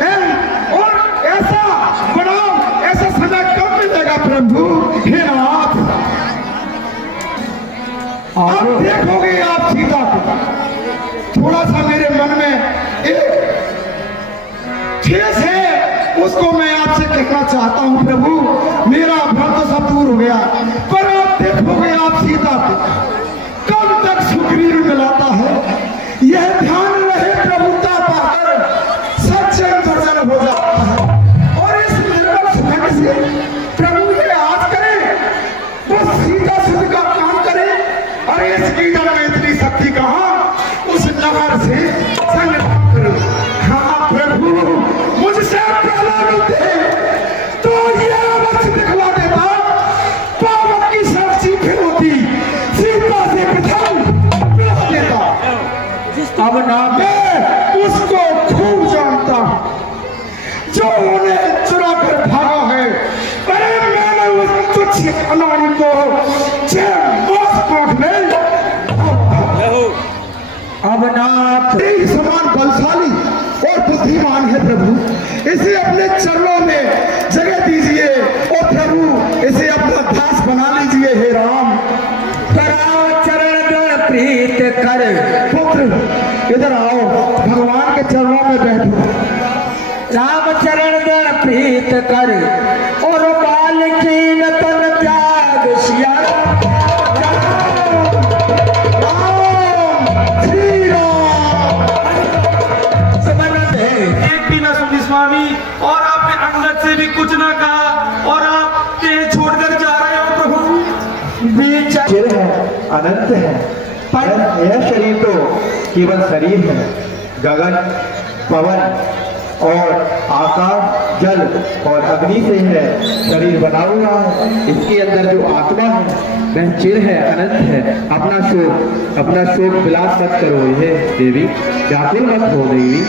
हैं, और ऐसा बनाओ, ऐसा सजा कब मिलेगा प्रभु? हे नाथ, अब देखोगे आप सीता को, थोड़ा सा मेरे मन में एक ठेस है, उसको मैं आपसे कहना चाहता हूं प्रभु। मेरा भ्रम तो सब दूर हो गया, पर आप देखोगे आप सीता को कब तक सुग्रीव मिलाता है, यह ध्यान रहे प्रभुता पाकर सज्जन दुर्जन हो जाता है। और इस निर्मल सुगंध से प्रभु ये आज करे, वो सीता सुध का काम करे। अरे इस कीर्तन में इतनी शक्ति कहाँ, उस नगर से संग्राम करो। हाँ प्रभु, मुझसे पहला मिलते तो ये अवश्य दिखला देता, पावक की साक्षी फिर होती, सीता से प्रथम मिला देता। अब ना मैं उसको खूब जानता हूं, जो उन्हें चुरा कर भागा है। अरे मैंने उस तुच्छ अनाड़ी को अब नाथ तेरी समान बलशाली और बुद्धिमान है प्रभु, इसे अपने चरणों में जगह दीजिए और प्रभु इसे अपना दास बना लीजिए। हे राम, चरण प्रीत कर। पुत्र इधर आओ, भगवान के चरणों में बैठो। राम चरण प्रीत कर, और बाल की तन त्याग सिया। एक भी ना सुनी स्वामी, और आपने अंगद से भी कुछ ना कहा, और आप छोड़कर जा रहे हो प्रभु। चिर है, अनंत है, पर यह शरीर तो केवल शरीर है। गगन, पवन और आकाश, जल और अग्नि से है शरीर बना हुआ है। इसके अंदर जो आत्मा है वह चिर है, अनंत है। अपना शोक विलास मत करो हे देवी, व्याकुल मत हो देवी।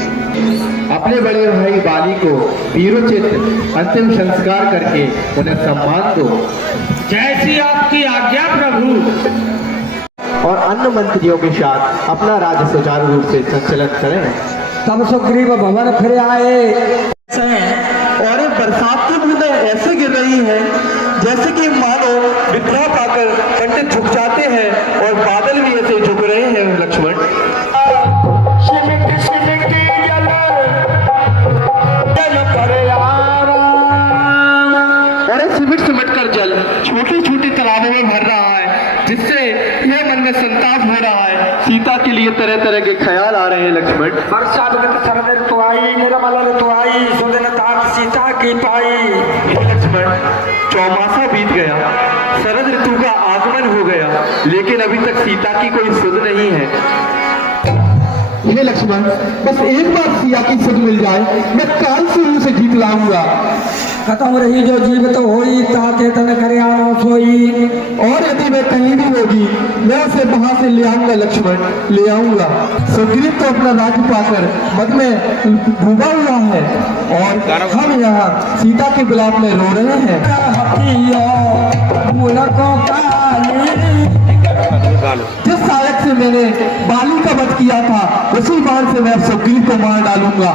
अपने बड़े भाई बाली को वीरोचित अंतिम संस्कार करके उन्हें सम्मान दो। जैसी आपकी आज्ञा प्रभु। और अन्य मंत्रियों के साथ अपना राज्य सुचारू रूप से संचालन करें। तब सुग्रीव भवन फिर आए। और ये बरसात की बूंदें ऐसे गिर रही हैं जैसे कि मानो विद्रोह पाकर पंडित झुक जाते हैं, और बादल भी ऐसे झुक रहे हैं लक्ष्मण। और सिमट सिमट कर जल छोटे छोटे तालाबों में भर रहा है, जिससे यह मन में संताप हो रहा है। सीता के लिए तरह तरह के ख्याल आ रहे हैं लक्ष्मण। बरसात शरद ऋतु आई, निर्मल ऋतु आई, सुदिन तात सीता की पाई। हे लक्ष्मण, चौमासा बीत गया, शरद ऋतु का आगमन हो गया, लेकिन अभी तक सीता की कोई सुध नहीं है। हे लक्ष्मण, बस एक बार सिया की सुध मिल जाए, मैं काल से उसे जीत लाऊंगा। खत्म रही जो जीवित होई, ताते तन करे आना सोई। और यदि मैं कहीं भी होगी, मैं उसे वहां से ले आऊंगा लक्ष्मण, ले आऊंगा। सुग्रीव तो अपना राज्य पाकर मद में डूबा हुआ है, और हम यहाँ सीता के विलाप में रो रहे हैं। जिस सायक से मैंने बाली का वध किया था, उसी बाण से मैं सुग्रीव को मार डालूंगा।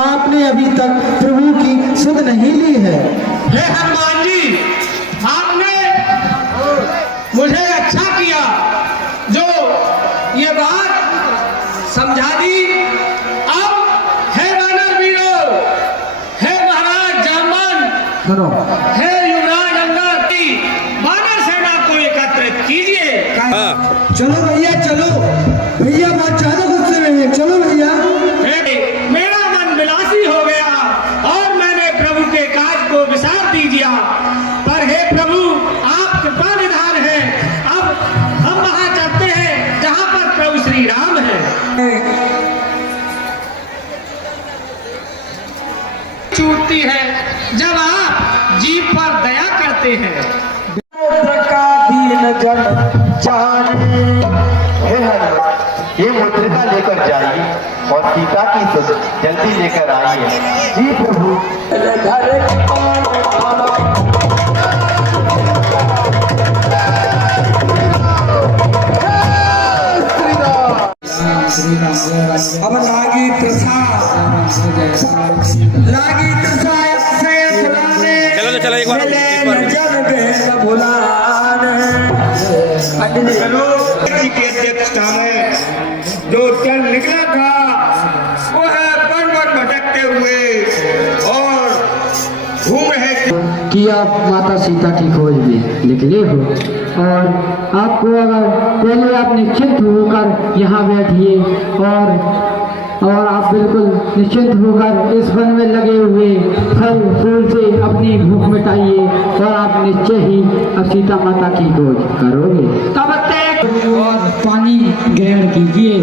आपने अभी तक प्रभु की सुध नहीं ली है। हे हनुमान जी, आपने मुझे अच्छा किया जो ये बात समझा दी। अब हे वानर वीरों, हे महाराज जामवन, हे युवराज अंगद की वानर सेना को एकत्रित कीजिए। चलो भैया चलो, भैया बात ज्यादा गुस्से में है, चलो भैया। मेरा मन विलासी हो गया और मैंने प्रभु के काज को विसार दीजिया, पर हे प्रभु आप कृपा निधान है। अब हम वहां चलते हैं जहां पर प्रभु श्री राम है। छूटती है जब आप जाते हैं। का दीन जन जाने। हे हनुमान, ये मुद्रिका लेकर जाइए और सीता की सुध जल्दी लेकर आइए। जी प्रभु। घर कौन खाना अब लागी त्रसा से बुलाने चलो एक बार जन बेन बुलाने चलो जी की अध्यक्षता में जो चल निकला था वो है वन वन भटकते हुए और घूम रहे थे। कि आप माता सीता की खोज में निकले हो और आपको अगर पहले आप निश्चिंत होकर यहाँ बैठिए और आप बिल्कुल निश्चिंत होकर इस वन में लगे हुए फल फूल से अपनी भूख मिटाइए और आप निश्चय ही अब सीता माता की खोज करोगे। तब तक और पानी ग्रहण कीजिए।